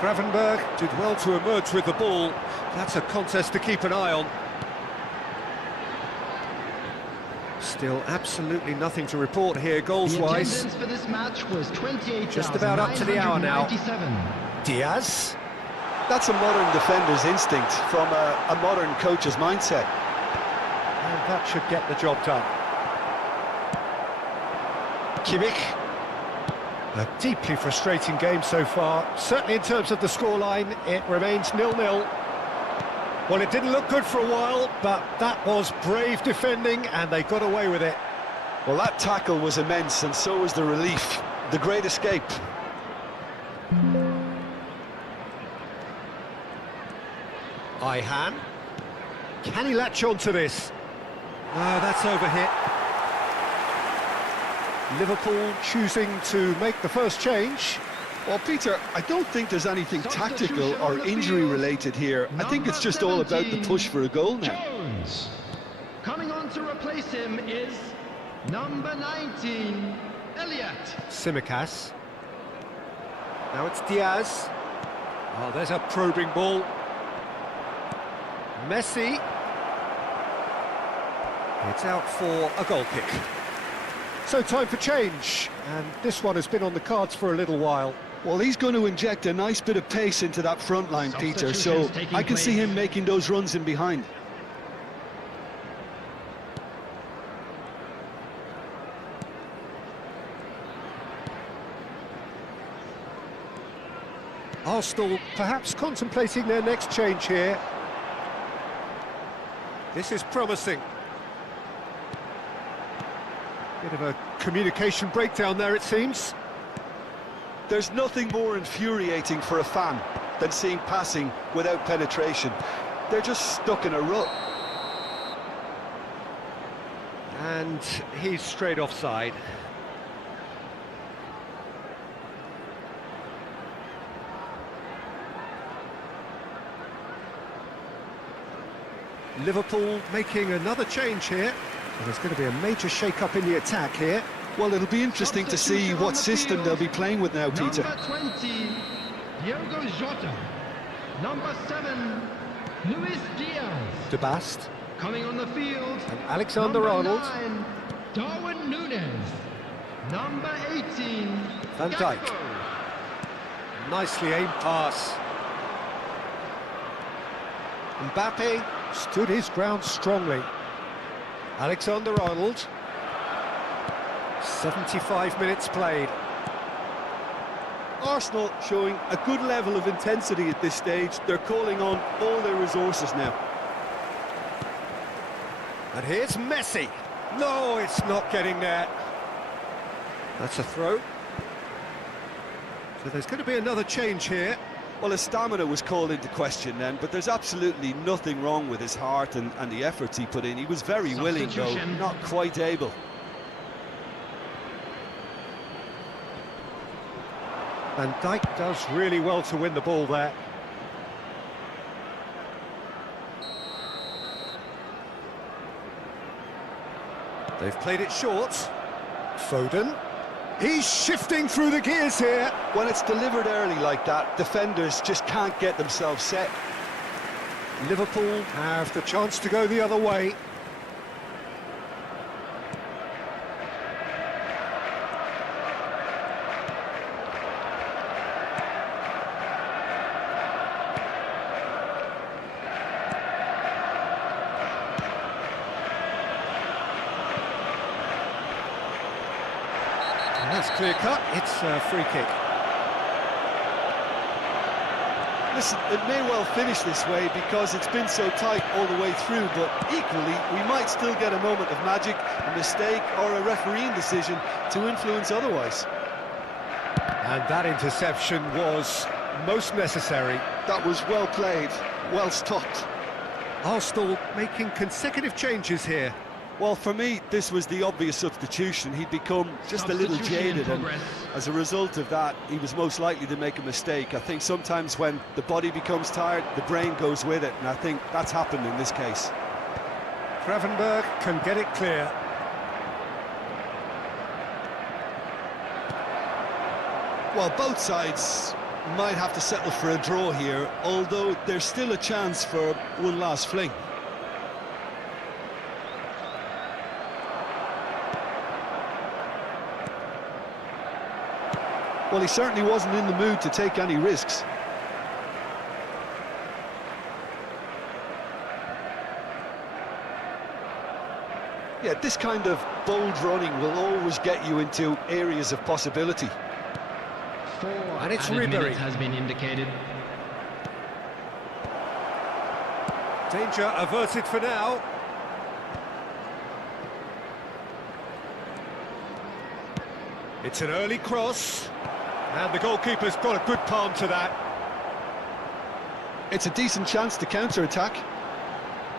Gravenberg did well to emerge with the ball. That's a contest to keep an eye on. Still absolutely nothing to report here, The goals-wise. attendance for this match was 28,997. Just about up to the hour now. Diaz. That's a modern defender's instinct from a modern coach's mindset. And that should get the job done. Kimmich. A deeply frustrating game so far. Certainly in terms of the scoreline, it remains 0-0. Well, it didn't look good for a while, but that was brave defending, and they got away with it. Well, that tackle was immense, and so was the relief. The great escape. Ariyan. Can he latch on to this? No, that's overhit. Liverpool choosing to make the first change. Well, Peter, I don't think there's anything tactical or injury-related here. I think it's just all about the push for a goal now. Jones. Coming on to replace him is number 19, Elliott. Tsimikas. Now it's Diaz. Oh, there's a probing ball. Messi. It's out for a goal kick. So time for change, and this one has been on the cards for a little while. Well, he's going to inject a nice bit of pace into that front line, Peter, so I can see him making those runs in behind. Arsenal perhaps contemplating their next change here. This is promising. Bit of a communication breakdown there, it seems. There's nothing more infuriating for a fan than seeing passing without penetration. They're just stuck in a rut. And he's straight offside. Liverpool making another change here. And there's going to be a major shake-up in the attack here. Well, it'll be interesting to see what system they'll be playing with now, Peter. Number 20, Diogo Jota. Number 7, Luis Diaz. De Bast. Coming on the field, And Alexander-Arnold. 9, Darwin Núñez. Number 18, Van Dijk. Gakpo. Nicely aimed pass. Mbappe stood his ground strongly. Alexander-Arnold. 75 minutes played. Arsenal showing a good level of intensity at this stage. They're calling on all their resources now. And here's Messi. No, it's not getting there. That's a throw. So there's going to be another change here. Well, his stamina was called into question then, but there's absolutely nothing wrong with his heart and the efforts he put in. He was very willing, though, not quite able. Van Dijk does really well to win the ball there. They've played it short. Foden. He's shifting through the gears here. When it's delivered early like that, defenders just can't get themselves set. Liverpool have the chance to go the other way. And that's clear cut. It's a free kick. Listen, it may well finish this way because it's been so tight all the way through, but equally, we might still get a moment of magic, a mistake, or a refereeing decision to influence otherwise. And that interception was most necessary. That was well played, well stopped. Arsenal making consecutive changes here. Well, for me, this was the obvious substitution. He'd become just a little jaded, and as a result of that, he was most likely to make a mistake. I think sometimes when the body becomes tired, the brain goes with it, and I think that's happened in this case. Gravenberg can get it clear. Well, both sides might have to settle for a draw here, although there's still a chance for one last fling. Well, he certainly wasn't in the mood to take any risks. Yeah, this kind of bold running will always get you into areas of possibility. And it's Added Ribery. minutes has been indicated. Danger averted for now. It's an early cross, and the goalkeeper's got a good palm to that. It's a decent chance to counter-attack.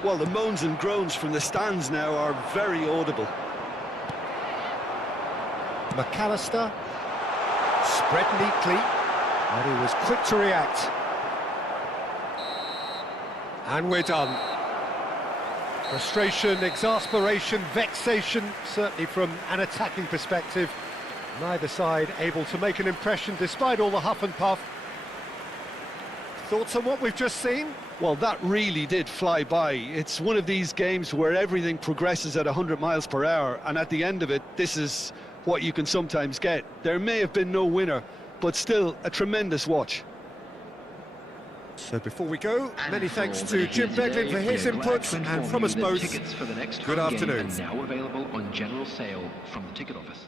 Well, the moans and groans from the stands now are very audible. McAllister, spread neatly, and he was quick to react. And we're done. Frustration, exasperation, vexation, certainly from an attacking perspective. Neither side able to make an impression despite all the huff and puff. Thoughts on what we've just seen? Well, that really did fly by. It's one of these games where everything progresses at 100 miles per hour, and at the end of it, this is what you can sometimes get. There may have been no winner, but still a tremendous watch. So before we go, many for thanks all to that Jim is here Beglin for today, his we are glad input, to and inform from you us that both, tickets for the next good home game afternoon. are now available on general sale from the ticket office.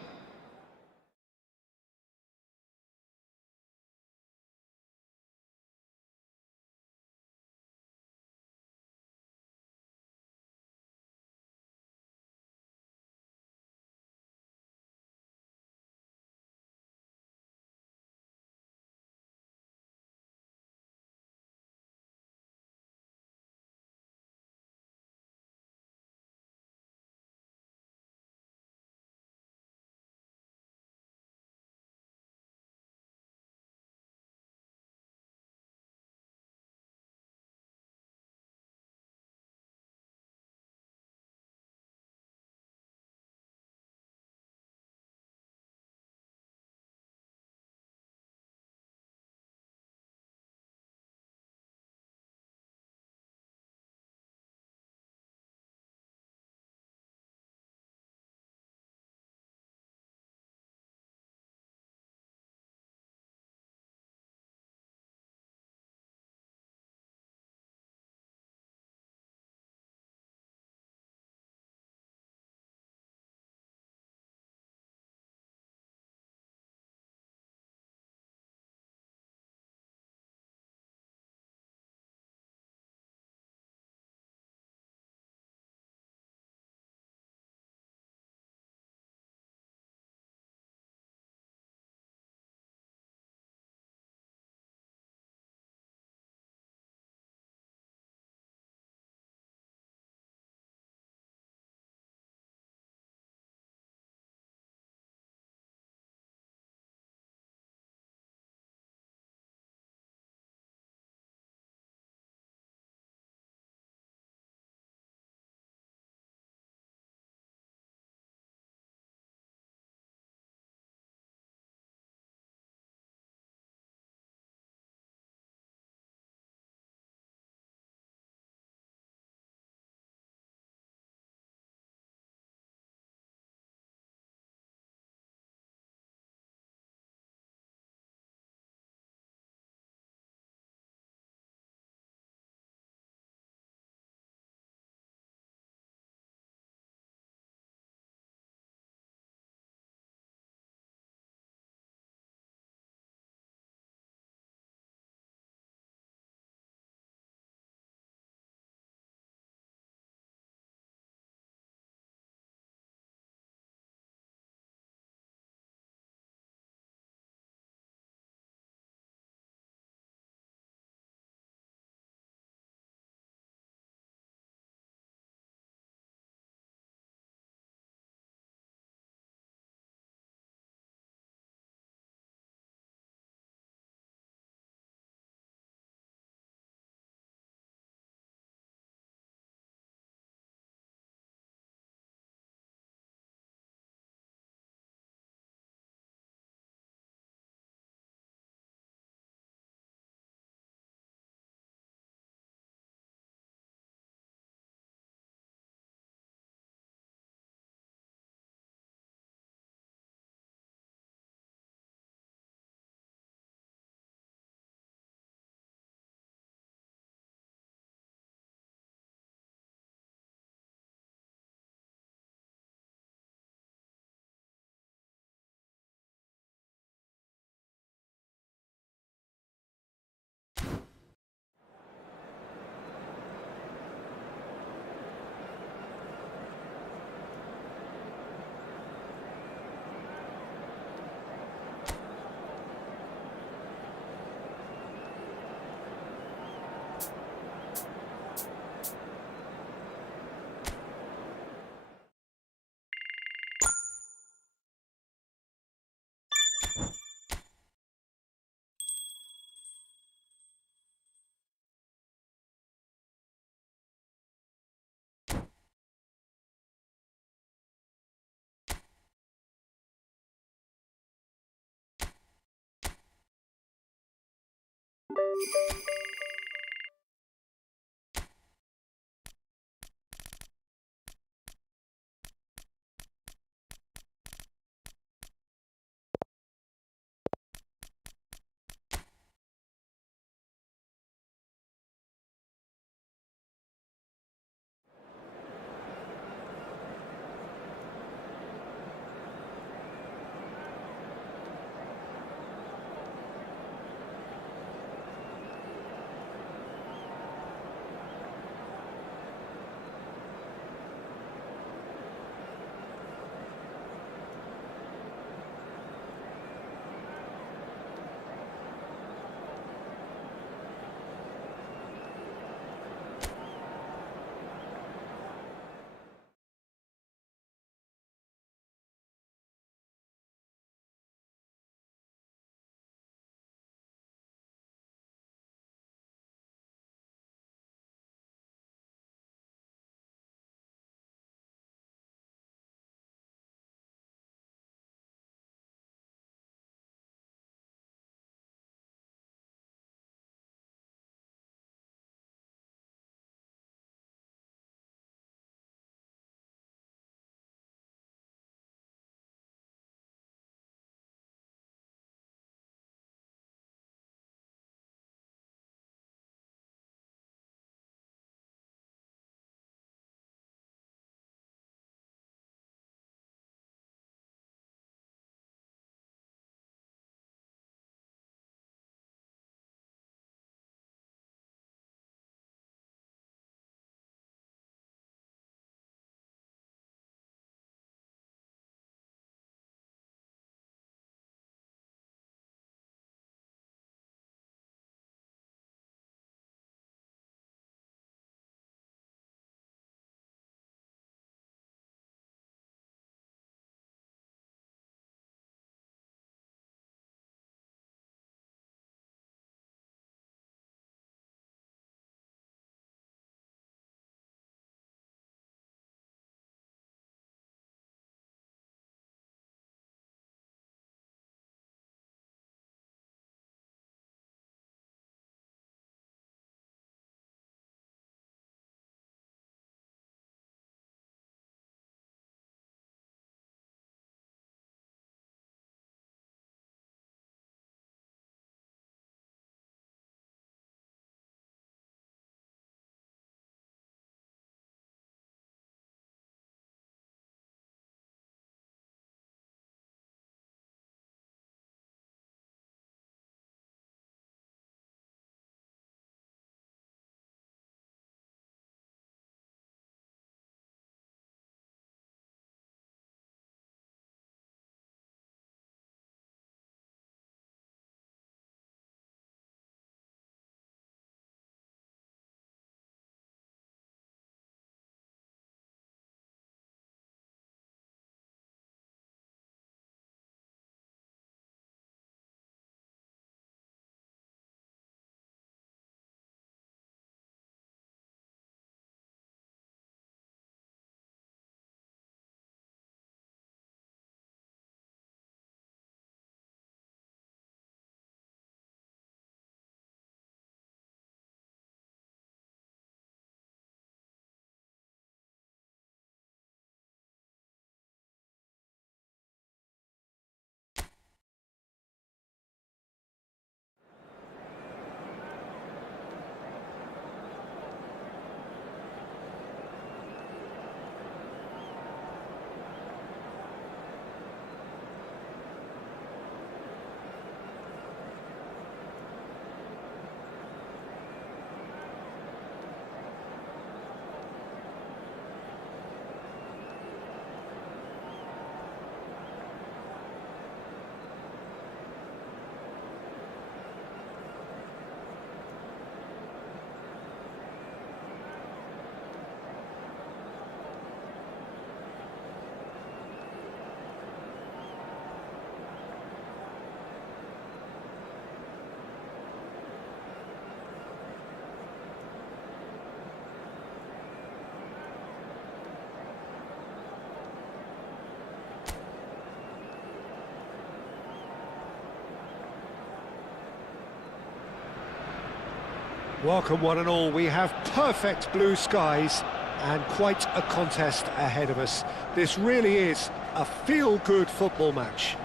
Welcome one and all, we have perfect blue skies and quite a contest ahead of us. This really is a feel-good football match.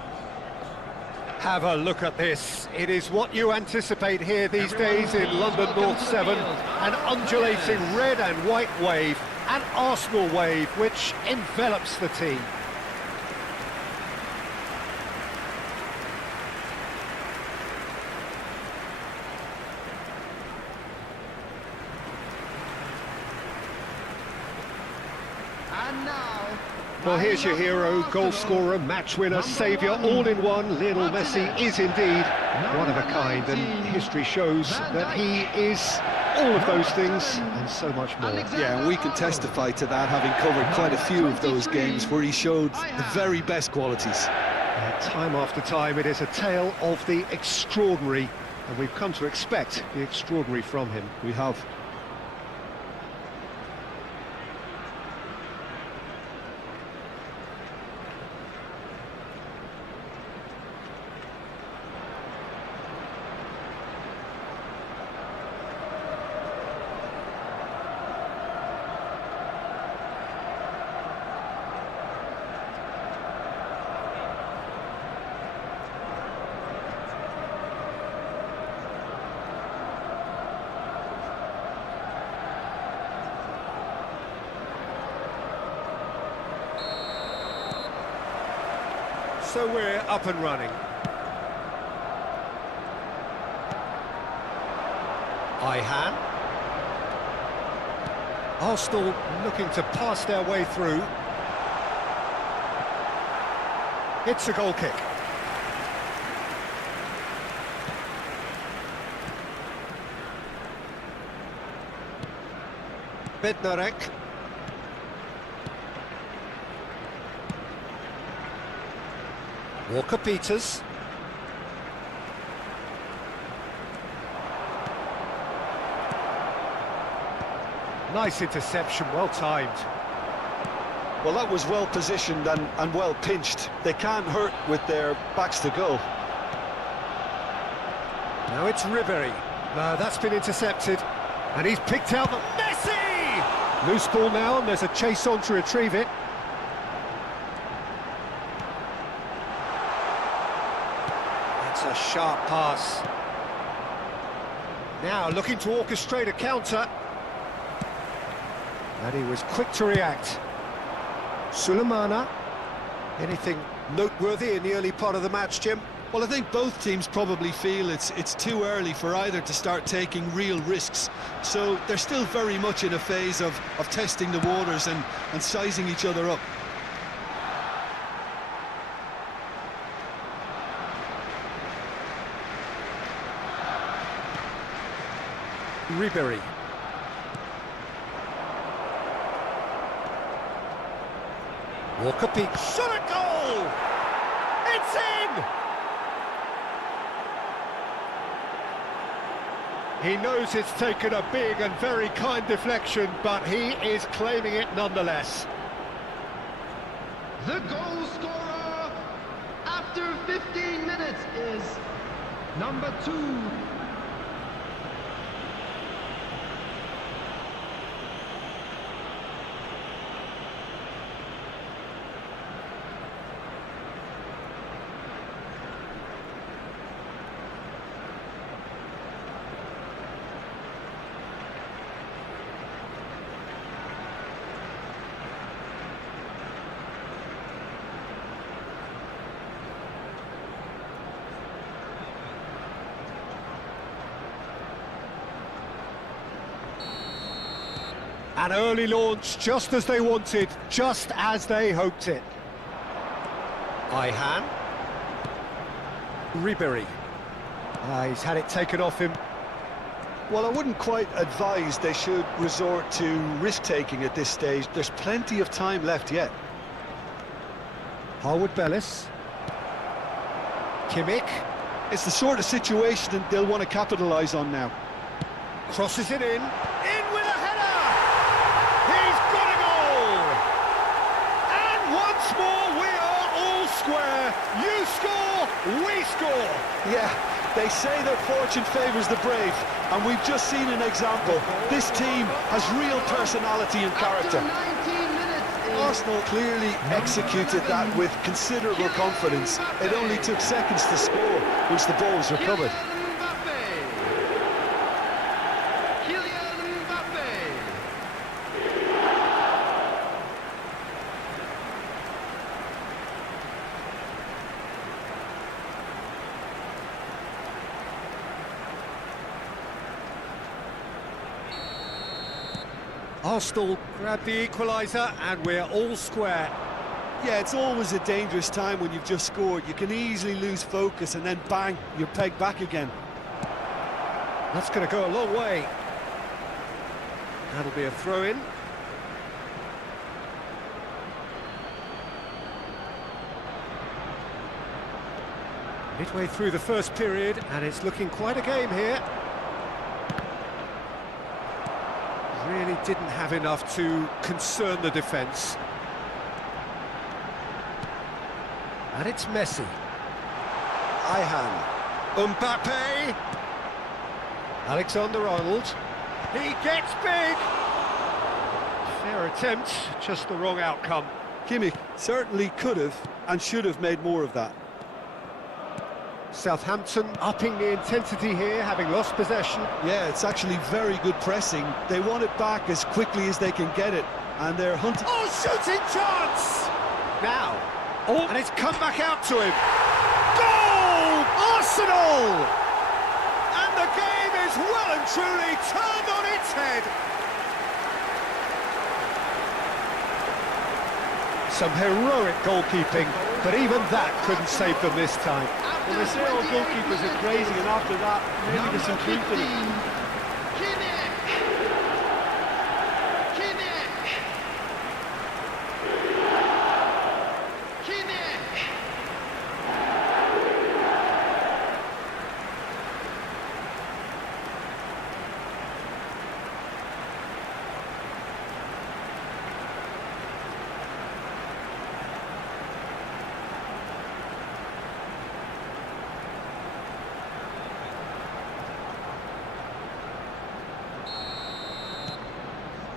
Have a look at this. It is what you anticipate here these days in London North 7. An undulating red and white wave, an Arsenal wave which envelops the team. And now, Well, here's your hero, goal scorer, match winner, saviour, all in one. Lionel Messi is indeed one of a kind, and history shows that he is all of those things and so much more. Yeah, and we can testify to that, having covered quite a few of those games where he showed the very best qualities. Time after time, it is a tale of the extraordinary, and we've come to expect the extraordinary from him. We have. So we're up and running. Ariyan. Arsenal looking to pass their way through. It's a goal kick. Bednarek. Walker-Peters. Nice interception, well timed. Well, that was well positioned and well pinched. They can't hurt with their backs to goal. Now it's Ribery. That's been intercepted. And he's picked out the Messi! Loose ball now, and there's a chase on to retrieve it. That's a sharp pass. Now looking to orchestrate a counter. And he was quick to react. Sulemana. Anything noteworthy in the early part of the match, Jim? Well, I think both teams probably feel it's too early for either to start taking real risks. So they're still very much in a phase of testing the waters and sizing each other up. Ribery. Walker-Peters. Shot a goal! It's in! He knows it's taken a big and very kind deflection, but he is claiming it nonetheless. the goal scorer after 15 minutes is number 2. An early launch, just as they wanted, just as they hoped it. Ariyan. Ribery. He's had it taken off him. Well, I wouldn't quite advise they should resort to risk-taking at this stage. There's plenty of time left yet. Harwood-Bellis. Kimmich. It's the sort of situation that they'll want to capitalise on now. Crosses it in. In with a header! He's got a goal! And once more we are all square, you score, we score. Yeah, they say that fortune favours the brave, and we've just seen an example. This team has real personality and character. After 19 minutes in Arsenal clearly executed that with considerable confidence. It only took seconds to score once the ball was recovered. Kylian Mbappe. Arsenal grab the equaliser and we're all square. Yeah, it's always a dangerous time when you've just scored. You can easily lose focus and then bang, you're pegged back again. That's going to go a long way. That'll be a throw-in. Midway through the first period, and it's looking quite a game here. Really didn't have enough to concern the defence. And it's Messi. Ayhan. Mbappe. Alexander-Arnold. He gets big. Fair attempt, just the wrong outcome. Kimmich certainly could have and should have made more of that. Southampton upping the intensity here, having lost possession. Yeah, it's actually very good pressing. They want it back as quickly as they can get it, and they're hunting... Oh, shooting chance! Now, and it's come back out to him. Goal! Arsenal! And the game is well and truly turned on its head. Some heroic goalkeeping, but even that couldn't save them this time. Well, they say all goalkeepers are crazy, and after that, maybe there's some truth in it.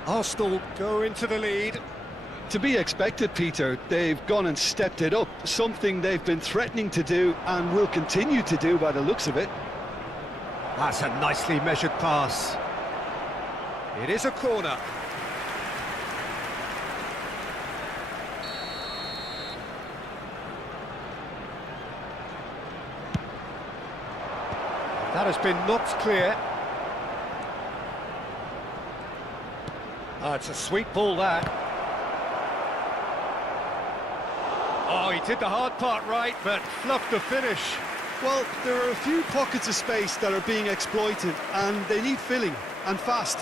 Arsenal go into the lead. To be expected, Peter. They've gone and stepped it up, something they've been threatening to do and will continue to do by the looks of it. That's a nicely measured pass. It is a corner. That has been knocked clear. Oh, it's a sweet ball, that. Oh, he did the hard part right, but fluffed the finish. Well, there are a few pockets of space that are being exploited, and they need filling, and fast.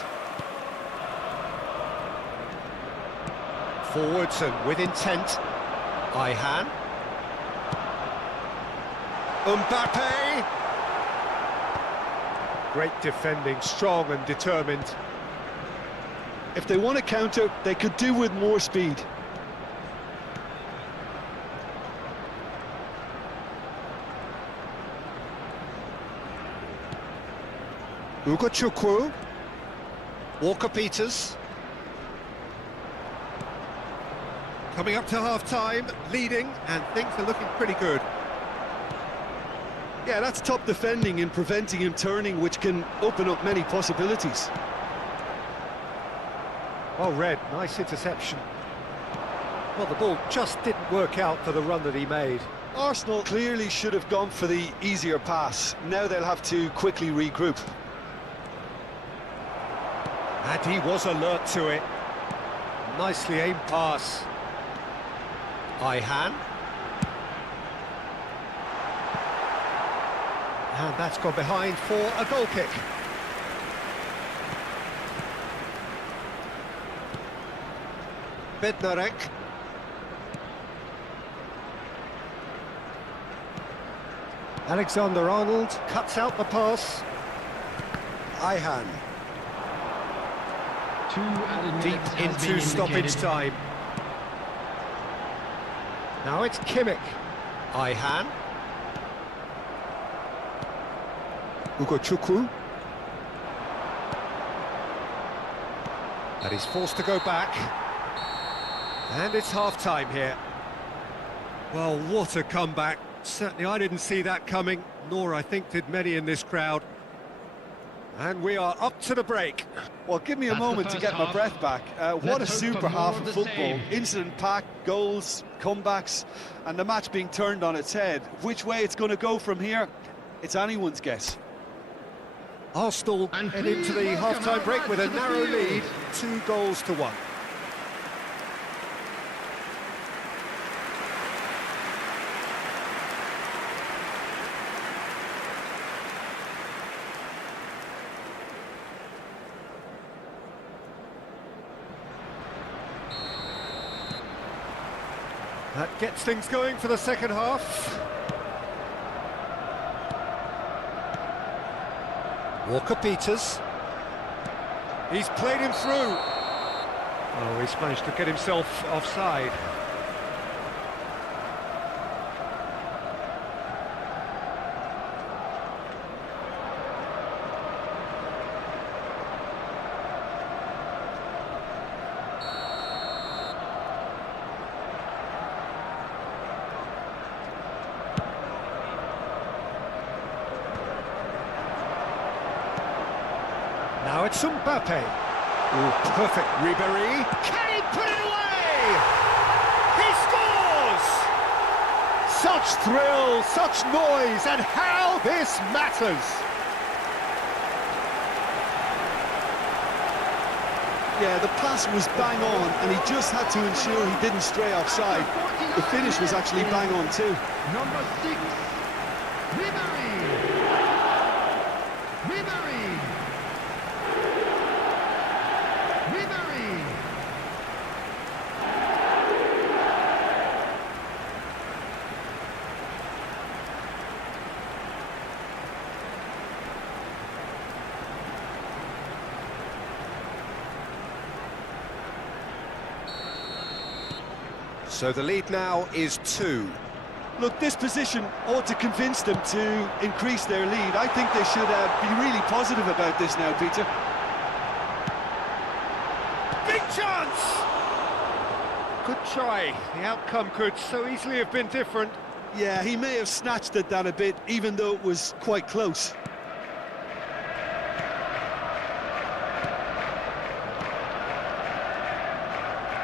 Forwards and with intent. Ayhan. Mbappe. Great defending, strong and determined. If they want to counter, they could do with more speed. Chukwu. Walker-Peters. Coming up to half-time, leading, and things are looking pretty good. Yeah, that's top defending and preventing him turning, which can open up many possibilities. Well read, nice interception. Well, the ball just didn't work out for the run that he made. Arsenal clearly should have gone for the easier pass. Now they'll have to quickly regroup. And he was alert to it. Nicely aimed pass. Ayhan. And that's gone behind for a goal kick. Bednarek. Alexander-Arnold cuts out the pass. Ayhan. Deep into stoppage time. Now it's Kimmich. Ayhan. Chukwu. And he's forced to go back. And it's half-time here. Well, what a comeback. Certainly I didn't see that coming, nor I think did many in this crowd. And we are up to the break. Well, give me a moment to get my breath back. What a super half of football. Incident-packed, goals, comebacks, and the match being turned on its head. Which way it's going to go from here, it's anyone's guess. Arsenal head into the half-time break with a narrow lead, 2-1. That gets things going for the second half. Walker-Peters. He's played him through. Oh, he's managed to get himself offside. Now it's Mbappe. Oh, perfect. Ribéry. Can he put it away? He scores! Such thrill, such noise, and how this matters. Yeah, the pass was bang on, and he just had to ensure he didn't stray offside. The finish was actually bang on too. Number 6, Ribéry. Ribéry. Ribéry. So the lead now is 2. Look, this position ought to convince them to increase their lead. I think they should be really positive about this now, Peter. Big chance! Good try. The outcome could so easily have been different. Yeah, he may have snatched at that a bit, even though it was quite close.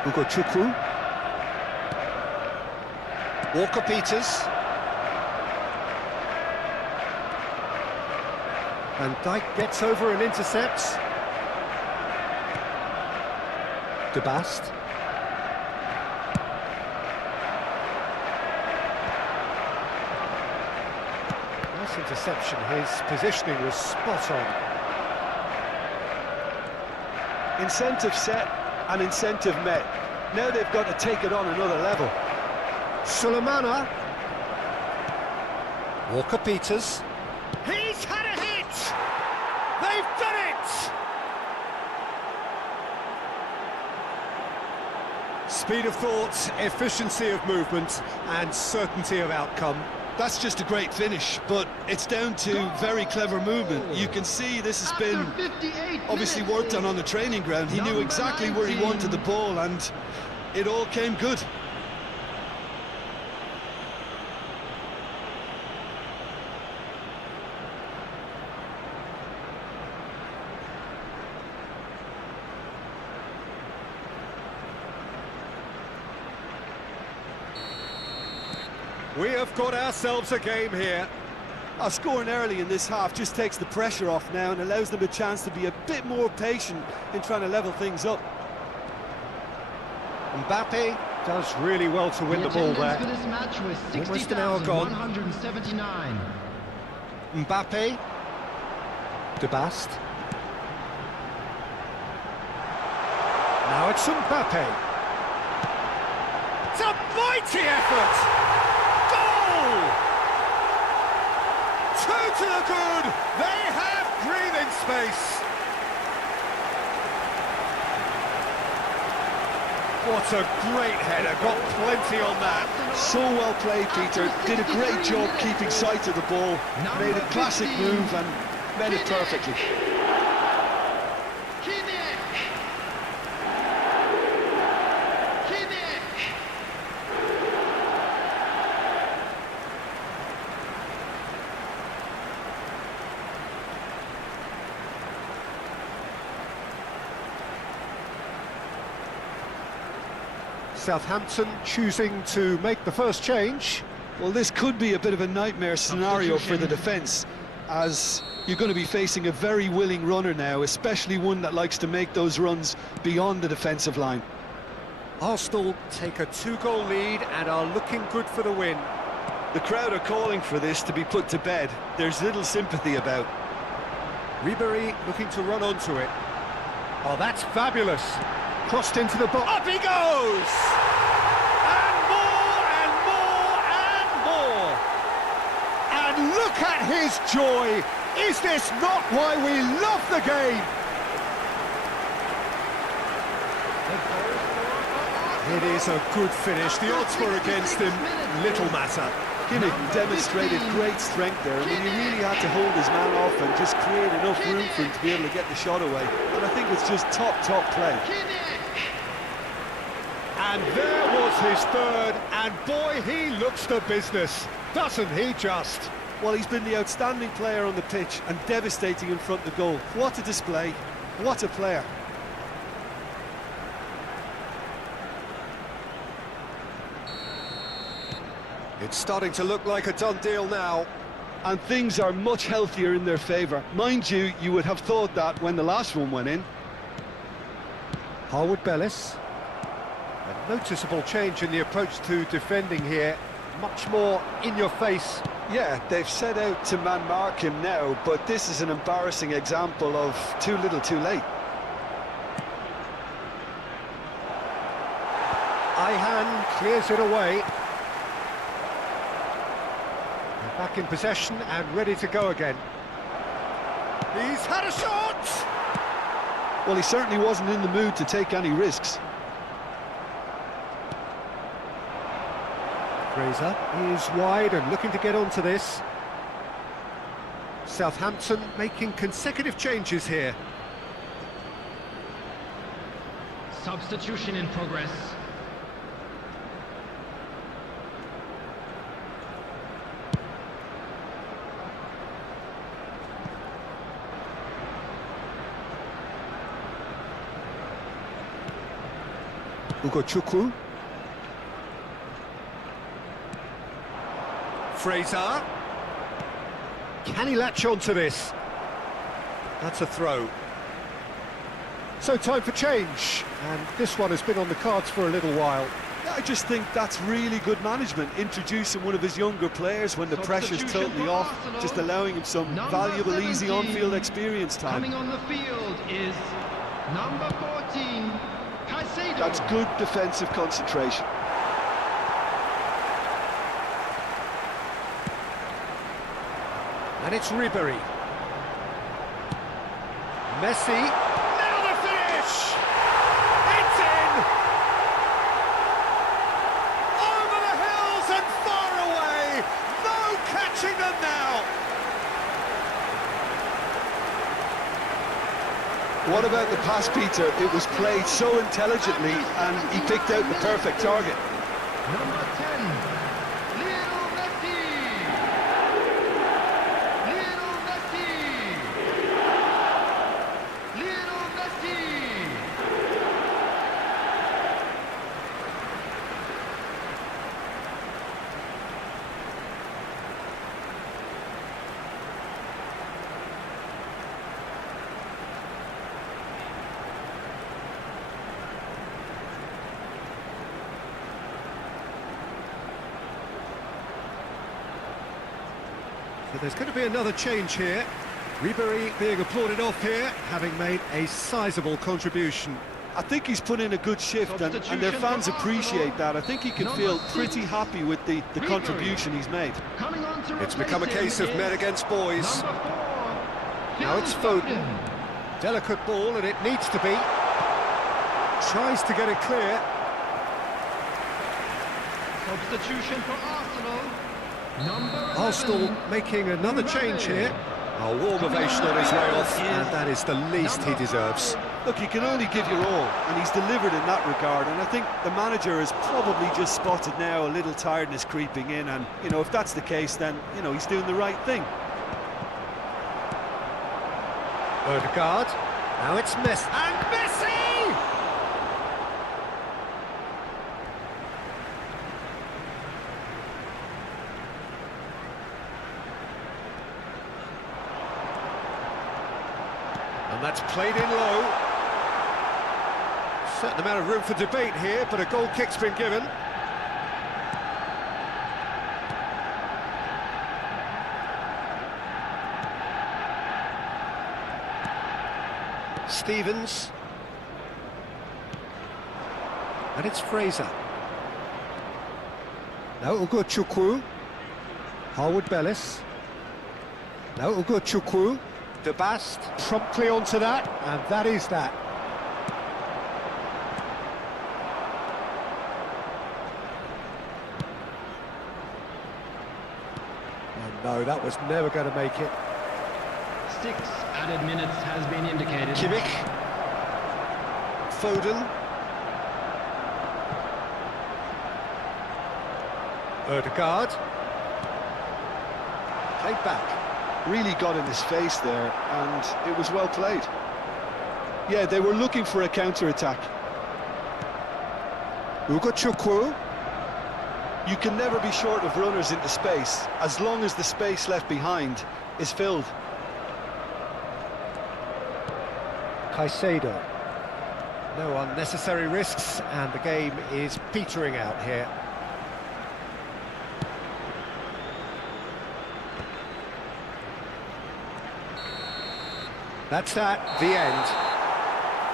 Chukwu. Walker-Peters. And Dijk gets over and intercepts. De Bast. Nice interception. His positioning was spot on. Incentive set and incentive met. Now they've got to take it on another level. Sulemana. Walker-Peters. He's had a hit! They've done it! Speed of thought, efficiency of movement, and certainty of outcome. That's just a great finish, but it's down to very clever movement. You can see this has been obviously worked on the training ground. He knew exactly where he wanted the ball, and it all came good. We have got ourselves a game here. Scoring early in this half just takes the pressure off now and allows them a chance to be a bit more patient in trying to level things up. Mbappe does really well to win the ball there. For this match was Almost an hour gone. 60,179. Mbappe. De Bast. Now it's Mbappe. It's a mighty effort! Goal! 2 to the good! They have breathing space! What a great header, got plenty on that. So well played, Peter. Did a great job keeping sight of the ball, made a classic move and made it perfectly. Southampton choosing to make the first change. Well, this could be a bit of a nightmare scenario for the defence, as you're going to be facing a very willing runner now, especially one that likes to make those runs beyond the defensive line. Arsenal take a 2-goal lead and are looking good for the win. The crowd are calling for this to be put to bed. There's little sympathy about. Ribery looking to run onto it. Oh, that's fabulous. Crossed into the box. Up he goes! And more, and more, and more! And look at his joy! Is this not why we love the game? It is a good finish. The odds were against him. Little matter. Kimmich demonstrated great strength there. I mean, he really had to hold his man off and just create enough room for him to be able to get the shot away. And I think it's just top play. And there was his third, and boy, he looks the business, doesn't he just? Well, he's been the outstanding player on the pitch and devastating in front of the goal. What a display, what a player. It's starting to look like a done deal now. And things are much healthier in their favour. Mind you, you would have thought that when the last one went in. Harwood-Bellis. A noticeable change in the approach to defending here. Much more in your face. Yeah, they've set out to man-mark him now, but this is an embarrassing example of too little too late. Ayhan clears it away. They're back in possession and ready to go again. He's had a shot! Well, he certainly wasn't in the mood to take any risks. Fraser is wide and looking to get onto this. Southampton making consecutive changes here. Substitution in progress. Ugochukwu. Fraser. Can he latch onto this? That's a throw. So time for change, and this one has been on the cards for a little while. I just think that's really good management, introducing one of his younger players when the pressure's totally off, just allowing him some valuable, easy on-field experience time. Coming on the field is number 14, Caicedo. That's good defensive concentration. And it's Ribery. Messi. Now the finish! It's in! Over the hills and far away! No catching them now! What about the pass, Peter? It was played so intelligently and he picked out the perfect target. Number 10, Lionel Messi. Lionel Messi. Lionel Messi. So there's going to be another change here. Ribery being applauded off here, having made a sizable contribution. I think he's put in a good shift and their fans appreciate that. I think he can feel pretty happy with the contribution he's made. It's become a case of men against boys. Now it's Foden. Delicate ball, and it needs to be. Tries to get it clear. Substitution for Arsenal. Number 11, Arsenal making another change here. A warm ovation on his way off, and that is the least he deserves. Look, he can only give your all, and he's delivered in that regard, and I think the manager has probably just spotted now a little tiredness creeping in, and, you know, if that's the case, then, you know, he's doing the right thing. Odegaard, now it's Messi, and Messi! And that's played in low. Certain amount of room for debate here, but a goal kick's been given. Stevens. And it's Fraser. Now Ugochukwu. Harwood Bellis. Now Ugochukwu. De Bast promptly onto that, and that is that. And no, that was never going to make it. 6 added minutes has been indicated. Kimmich. Foden. Odegaard. Played back. Really got in his face there, and it was well played. Yeah, they were looking for a counter-attack. Ugochukwu. You can never be short of runners into space, as long as the space left behind is filled. Caicedo. No unnecessary risks, and the game is petering out here. That's that, the end.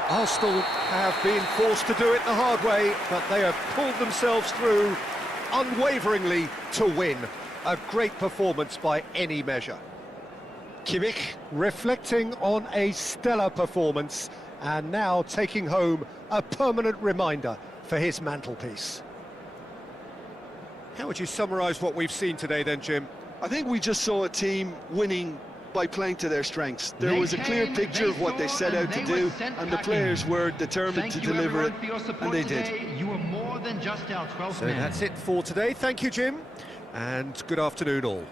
Arsenal have been forced to do it the hard way, but they have pulled themselves through unwaveringly to win. A great performance by any measure. Kimmich reflecting on a stellar performance and now taking home a permanent reminder for his mantelpiece. How would you summarise what we've seen today then, Jim? I think we just saw a team winning by playing to their strengths. There was a clear picture of what they set out to do, and the players were determined to deliver it, and they did. You were more than just our 12th So man. that's it for today. Thank you, Jim, and good afternoon all.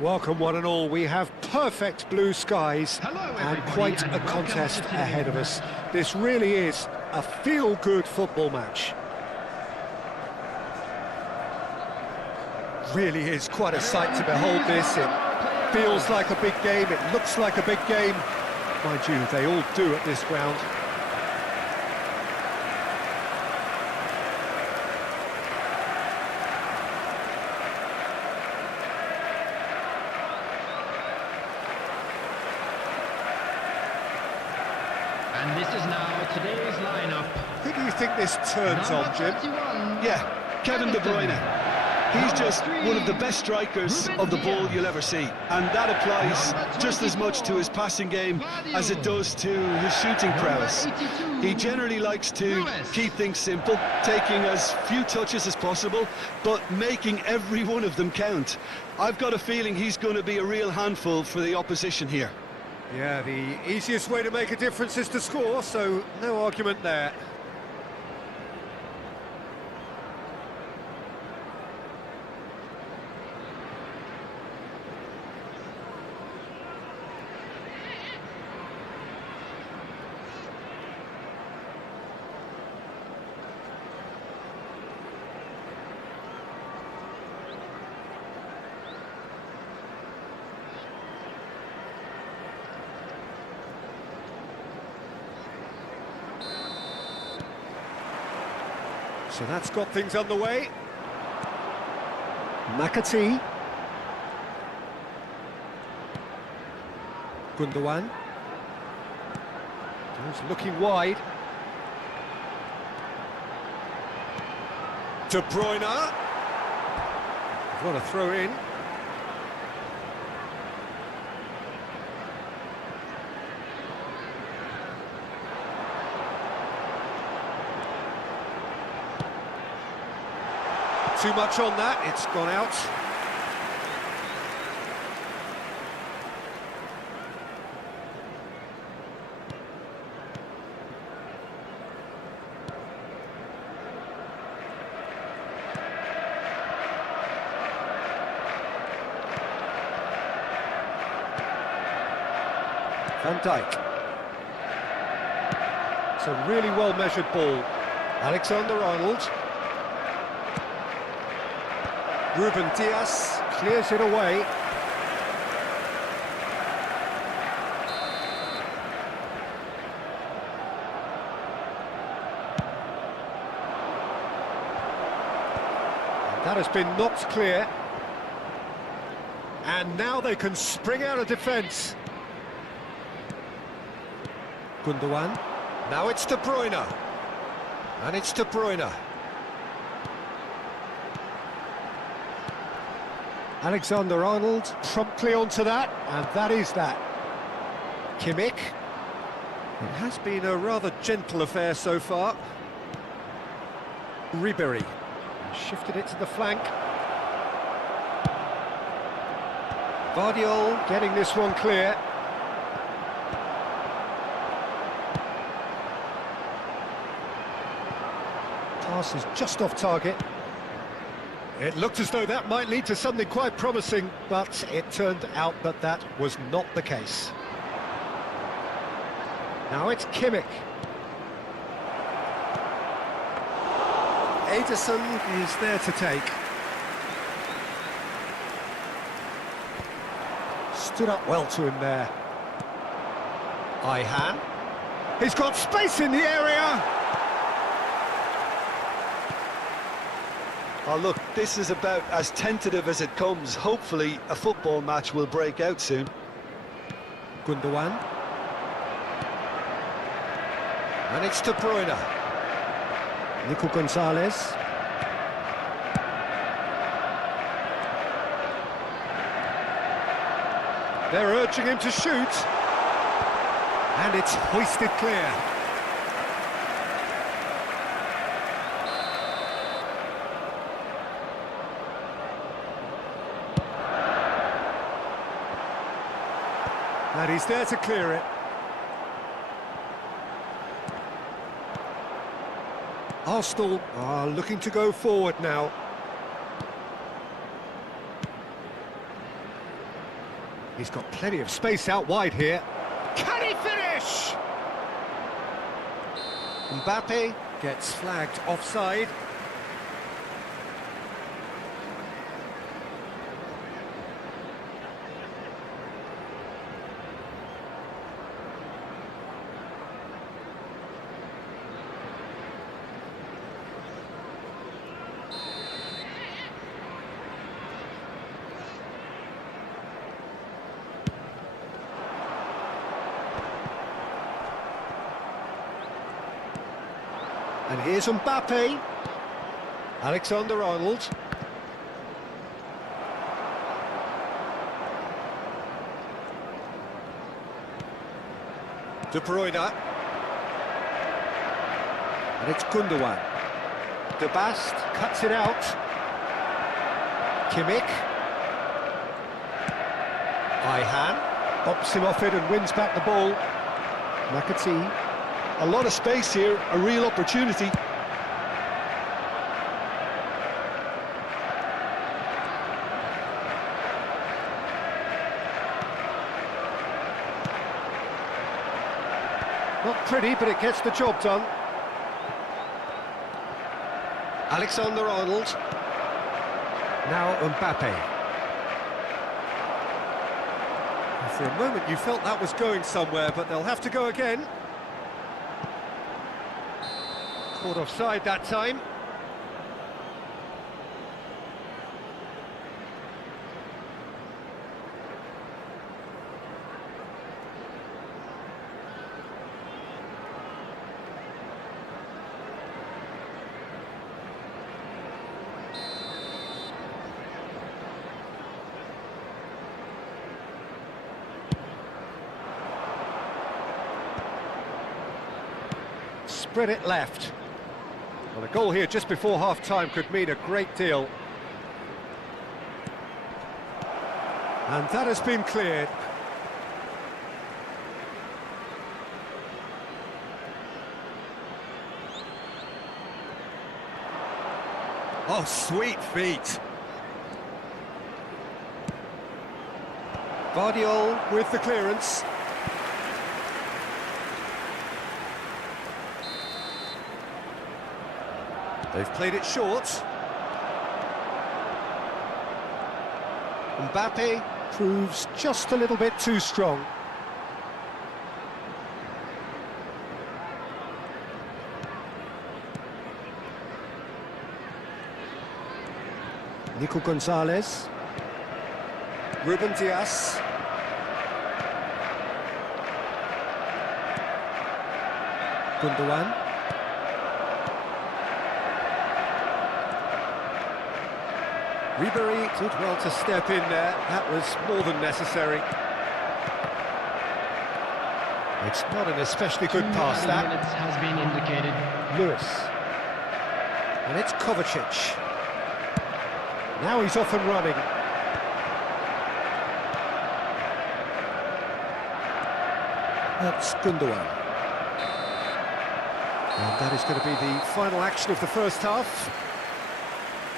Welcome one and all, we have perfect blue skies Hello, and everybody, quite and a welcome contest to today's ahead of us. This really is a feel-good football match. Really is quite a sight to behold this. It feels like a big game, it looks like a big game. Mind you, they all do at this ground. And this is now today's lineup. Who do you think this turns on, Jim? 31. Yeah, Kevin De Bruyne. He's just one of the best strikers of the ball you'll ever see, and that applies just as much to his passing game as it does to his shooting prowess. He generally likes to keep things simple, taking as few touches as possible, but making every one of them count. I've got a feeling he's going to be a real handful for the opposition here. Yeah, the easiest way to make a difference is to score, so no argument there. So that's got things underway. McAtee. Gundogan. He's looking wide. De Bruyne. What a throw in. Too much on that, it's gone out. Van Dijk. It's a really well-measured ball. Alexander-Arnold. Ruben Diaz clears it away. That has been knocked clear. And now they can spring out of defence. Gundogan. Now it's De Bruyne. And it's De Bruyne. Alexander-Arnold promptly onto that, and that is that. Kimmich. It has been a rather gentle affair so far. Ribery. Shifted it to the flank. Vardiol getting this one clear. Pass is just off target. It looked as though that might lead to something quite promising, but it turned out that that was not the case. Now it's Kimmich. Ederson is there to take. Stood up well to him there. Ayhan. He's got space in the area! Oh look, this is about as tentative as it comes. Hopefully a football match will break out soon. Gundogan. And it's De Bruyne. Nico Gonzalez. They're urging him to shoot. And it's hoisted clear. And he's there to clear it. Arsenal are looking to go forward now. He's got plenty of space out wide here. Can he finish? Mbappe gets flagged offside. And here's Mbappe. Alexander-Arnold. De Bruyne. And it's Gundogan. De Bast cuts it out. Kimmich. Ayhan. Bops him off it and wins back the ball. Nakati. A lot of space here, a real opportunity. Not pretty, but it gets the job done. Alexander-Arnold. Now Mbappe. For a moment you felt that was going somewhere, but they'll have to go again. Caught offside that time. Spread it left. Well, a goal here just before half-time could mean a great deal. And that has been cleared. Oh, sweet feet. Vardiol with the clearance. They've played it short. Mbappe proves just a little bit too strong. Nico Gonzalez. Ruben Dias. Gundogan. Ribery did well to step in there. That was more than necessary. It's not an especially good pass, that. Minutes has been indicated. Lewis. And it's Kovacic. Now he's off and running. That's Gundogan. And that is going to be the final action of the first half.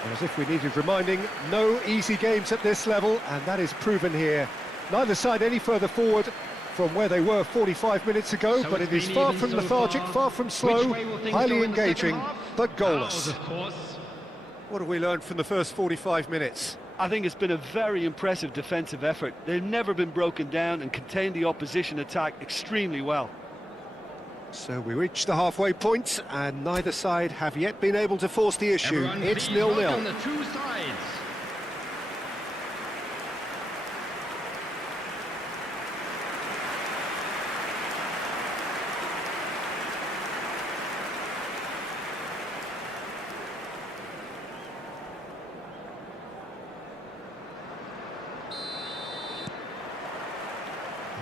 And as if we needed reminding, no easy games at this level, and that is proven here. Neither side any further forward from where they were 45 minutes ago, So but it is far from lethargic, far from slow, highly engaging, but goalless. Of course. What have we learned from the first 45 minutes? I think it's been a very impressive defensive effort. They've never been broken down and contained the opposition attack extremely well. So we reach the halfway point, and neither side have yet been able to force the issue. Everyone It's please welcome 0-0. the two sides.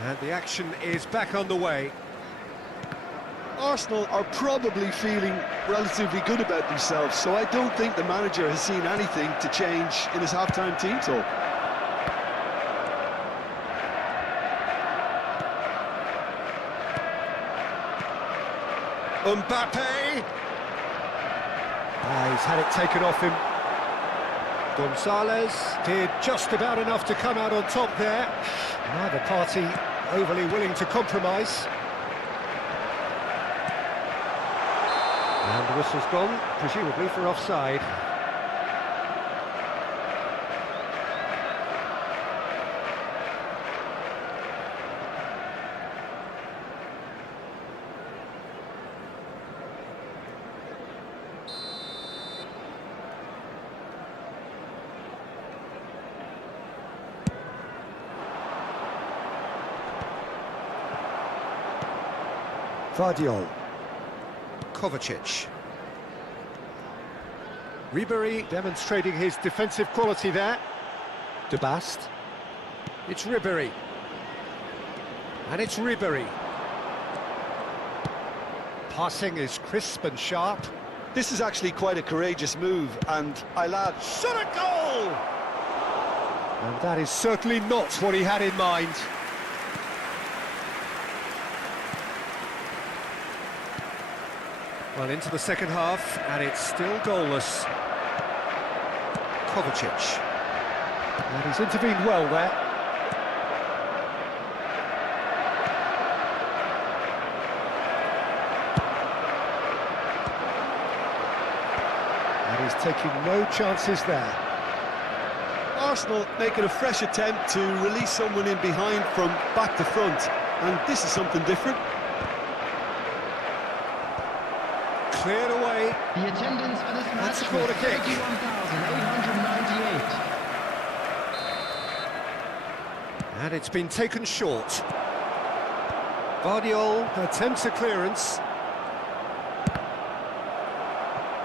And the action is back on the way. Arsenal are probably feeling relatively good about themselves, so I don't think the manager has seen anything to change in his half-time team talk. Mbappe! He's had it taken off him. Gonzalez did just about enough to come out on top there. Neither party overly willing to compromise. And the whistle's gone, presumably for offside. Vardiol. Kovacic. Ribéry demonstrating his defensive quality there. De Bast. It's Ribéry. And it's Ribéry. Passing is crisp and sharp. This is actually quite a courageous move, and I lad... Shot a goal! And that is certainly not what he had in mind. Well, into the second half, and it's still goalless. Kovacic. And he's intervened well there. And he's taking no chances there. Arsenal making a fresh attempt to release someone in behind from back to front, and this is something different. Cleared away. The attendance for this That's match a corner was kick. 31,898. And it's been taken short. Vardiol attempts a clearance.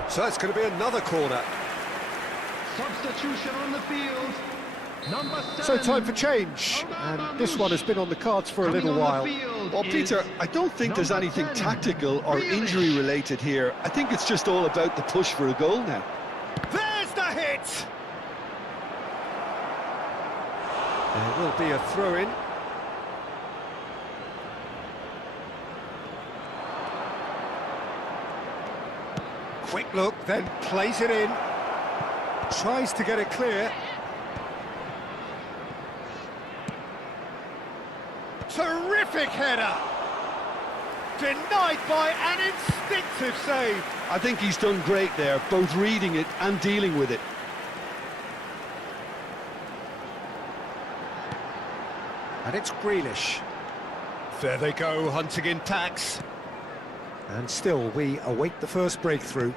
So it's going to be another corner. Substitution on the field. Number 7. So time for change. And this one has been on the cards for a little while. Well, Peter, I don't think there's anything tactical or injury related here. I think it's just all about the push for a goal now. There's the hit! There will be a throw-in. Quick look, then plays it in. Tries to get it clear. Terrific header! Denied by an instinctive save. I think he's done great there, both reading it and dealing with it. And it's Grealish. There they go, hunting in packs. And still, we await the first breakthrough.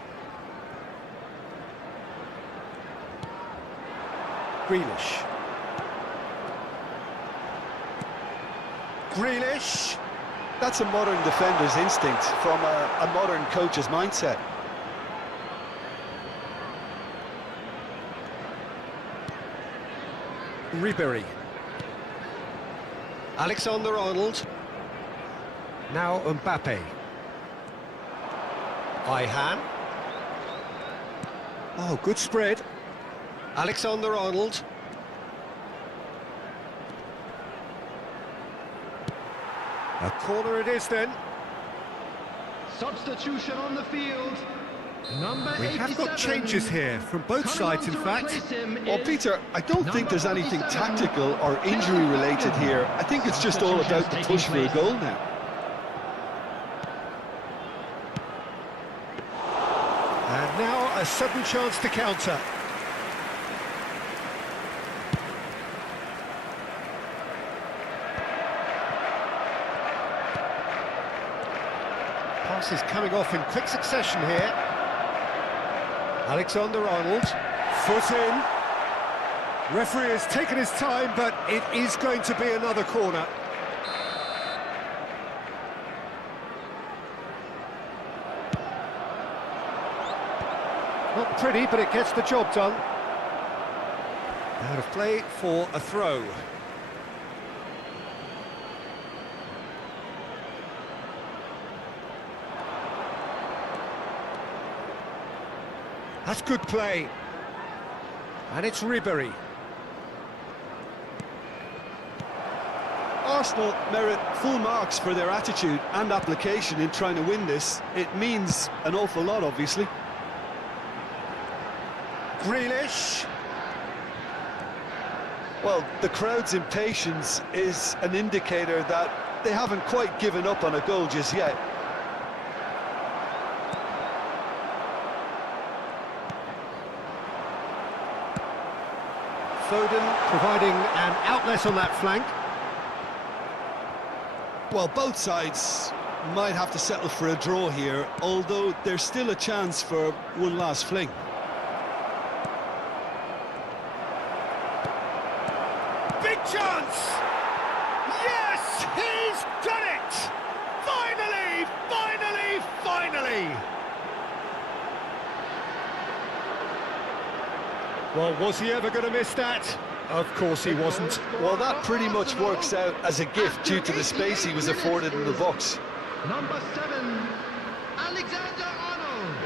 Grealish. Grealish. That's a modern defender's instinct from a modern coach's mindset. Ribéry. Alexander-Arnold. Now Mbappe. Ayhan. Oh, good spread. Alexander-Arnold. A corner it is then. Substitution on the field. Number We 87. have got changes here from both sides, in fact. Well, Peter, I don't think there's anything tactical or injury related here. I think it's just all about the push for a goal now. And now a sudden chance to counter. Pass is coming off in quick succession here. Alexander-Arnold, foot in. Referee has taken his time, but it is going to be another corner. Not pretty, but it gets the job done. Out of play for a throw. That's good play. And it's Ribéry. Arsenal merit full marks for their attitude and application in trying to win this. It means an awful lot, obviously. Grealish. Well, the crowd's impatience is an indicator that they haven't quite given up on a goal just yet. Foden providing an outlet on that flank. Well, both sides might have to settle for a draw here, although there's still a chance for one last fling. Big chance! Yes, he's done it! Finally, finally, finally! Well, was he ever going to miss that? Of course he wasn't. Well, that pretty much works out as a gift due to the space he was afforded in the box. Number 7, Alexander-Arnold.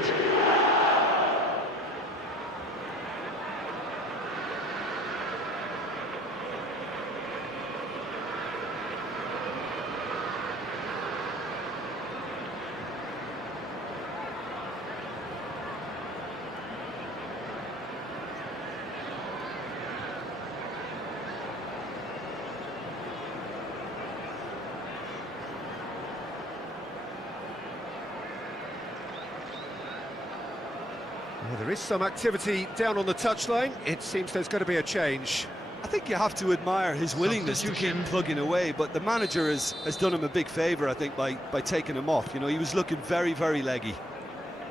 Well, there is some activity down on the touchline. It seems there's going to be a change. I think you have to admire his willingness to keep plugging away, but the manager has done him a big favour, I think, by taking him off. You know, he was looking very, very leggy.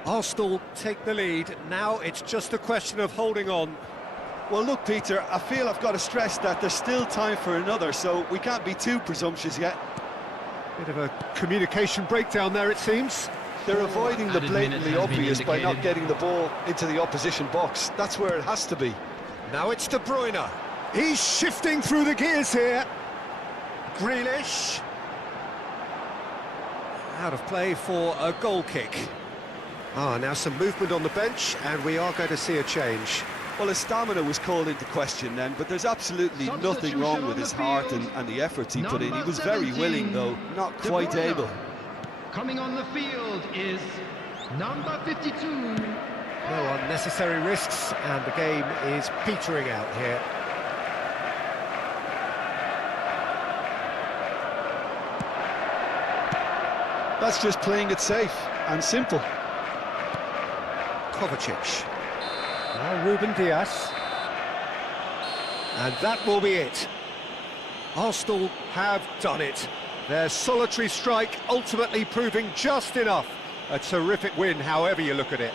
Arsenal take the lead. Now it's just a question of holding on. Well, look, Peter, I feel I've got to stress that there's still time for another, so we can't be too presumptuous yet. Bit of a communication breakdown there, it seems. They're avoiding the Added blatantly minute has been obvious by not indicated. getting the ball into the opposition box. That's where it has to be. Now it's De Bruyne. He's shifting through the gears here. Grealish. Out of play for a goal kick. Now some movement on the bench, and we are going to see a change. Well, his stamina was called into question then, but there's absolutely nothing wrong with his heart and the efforts he put in. He was very willing, though, not quite able. Coming on the field is number 52. No unnecessary risks, and the game is petering out here. That's just playing it safe and simple. Kovacic. Now Ruben Diaz. And that will be it. Arsenal have done it. Their solitary strike ultimately proving just enough. A terrific win, however you look at it.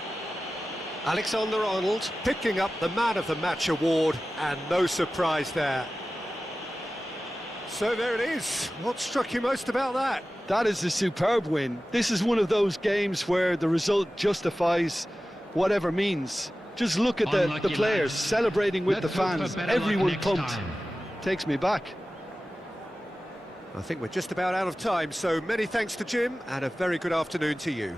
Alexander-Arnold picking up the Man of the Match award, and no surprise there. So there it is. What struck you most about that? That is a superb win. This is one of those games where the result justifies whatever means. Just look at the players celebrating with the fans, everyone pumped. Takes me back. I think we're just about out of time, so many thanks to Jim, and a very good afternoon to you.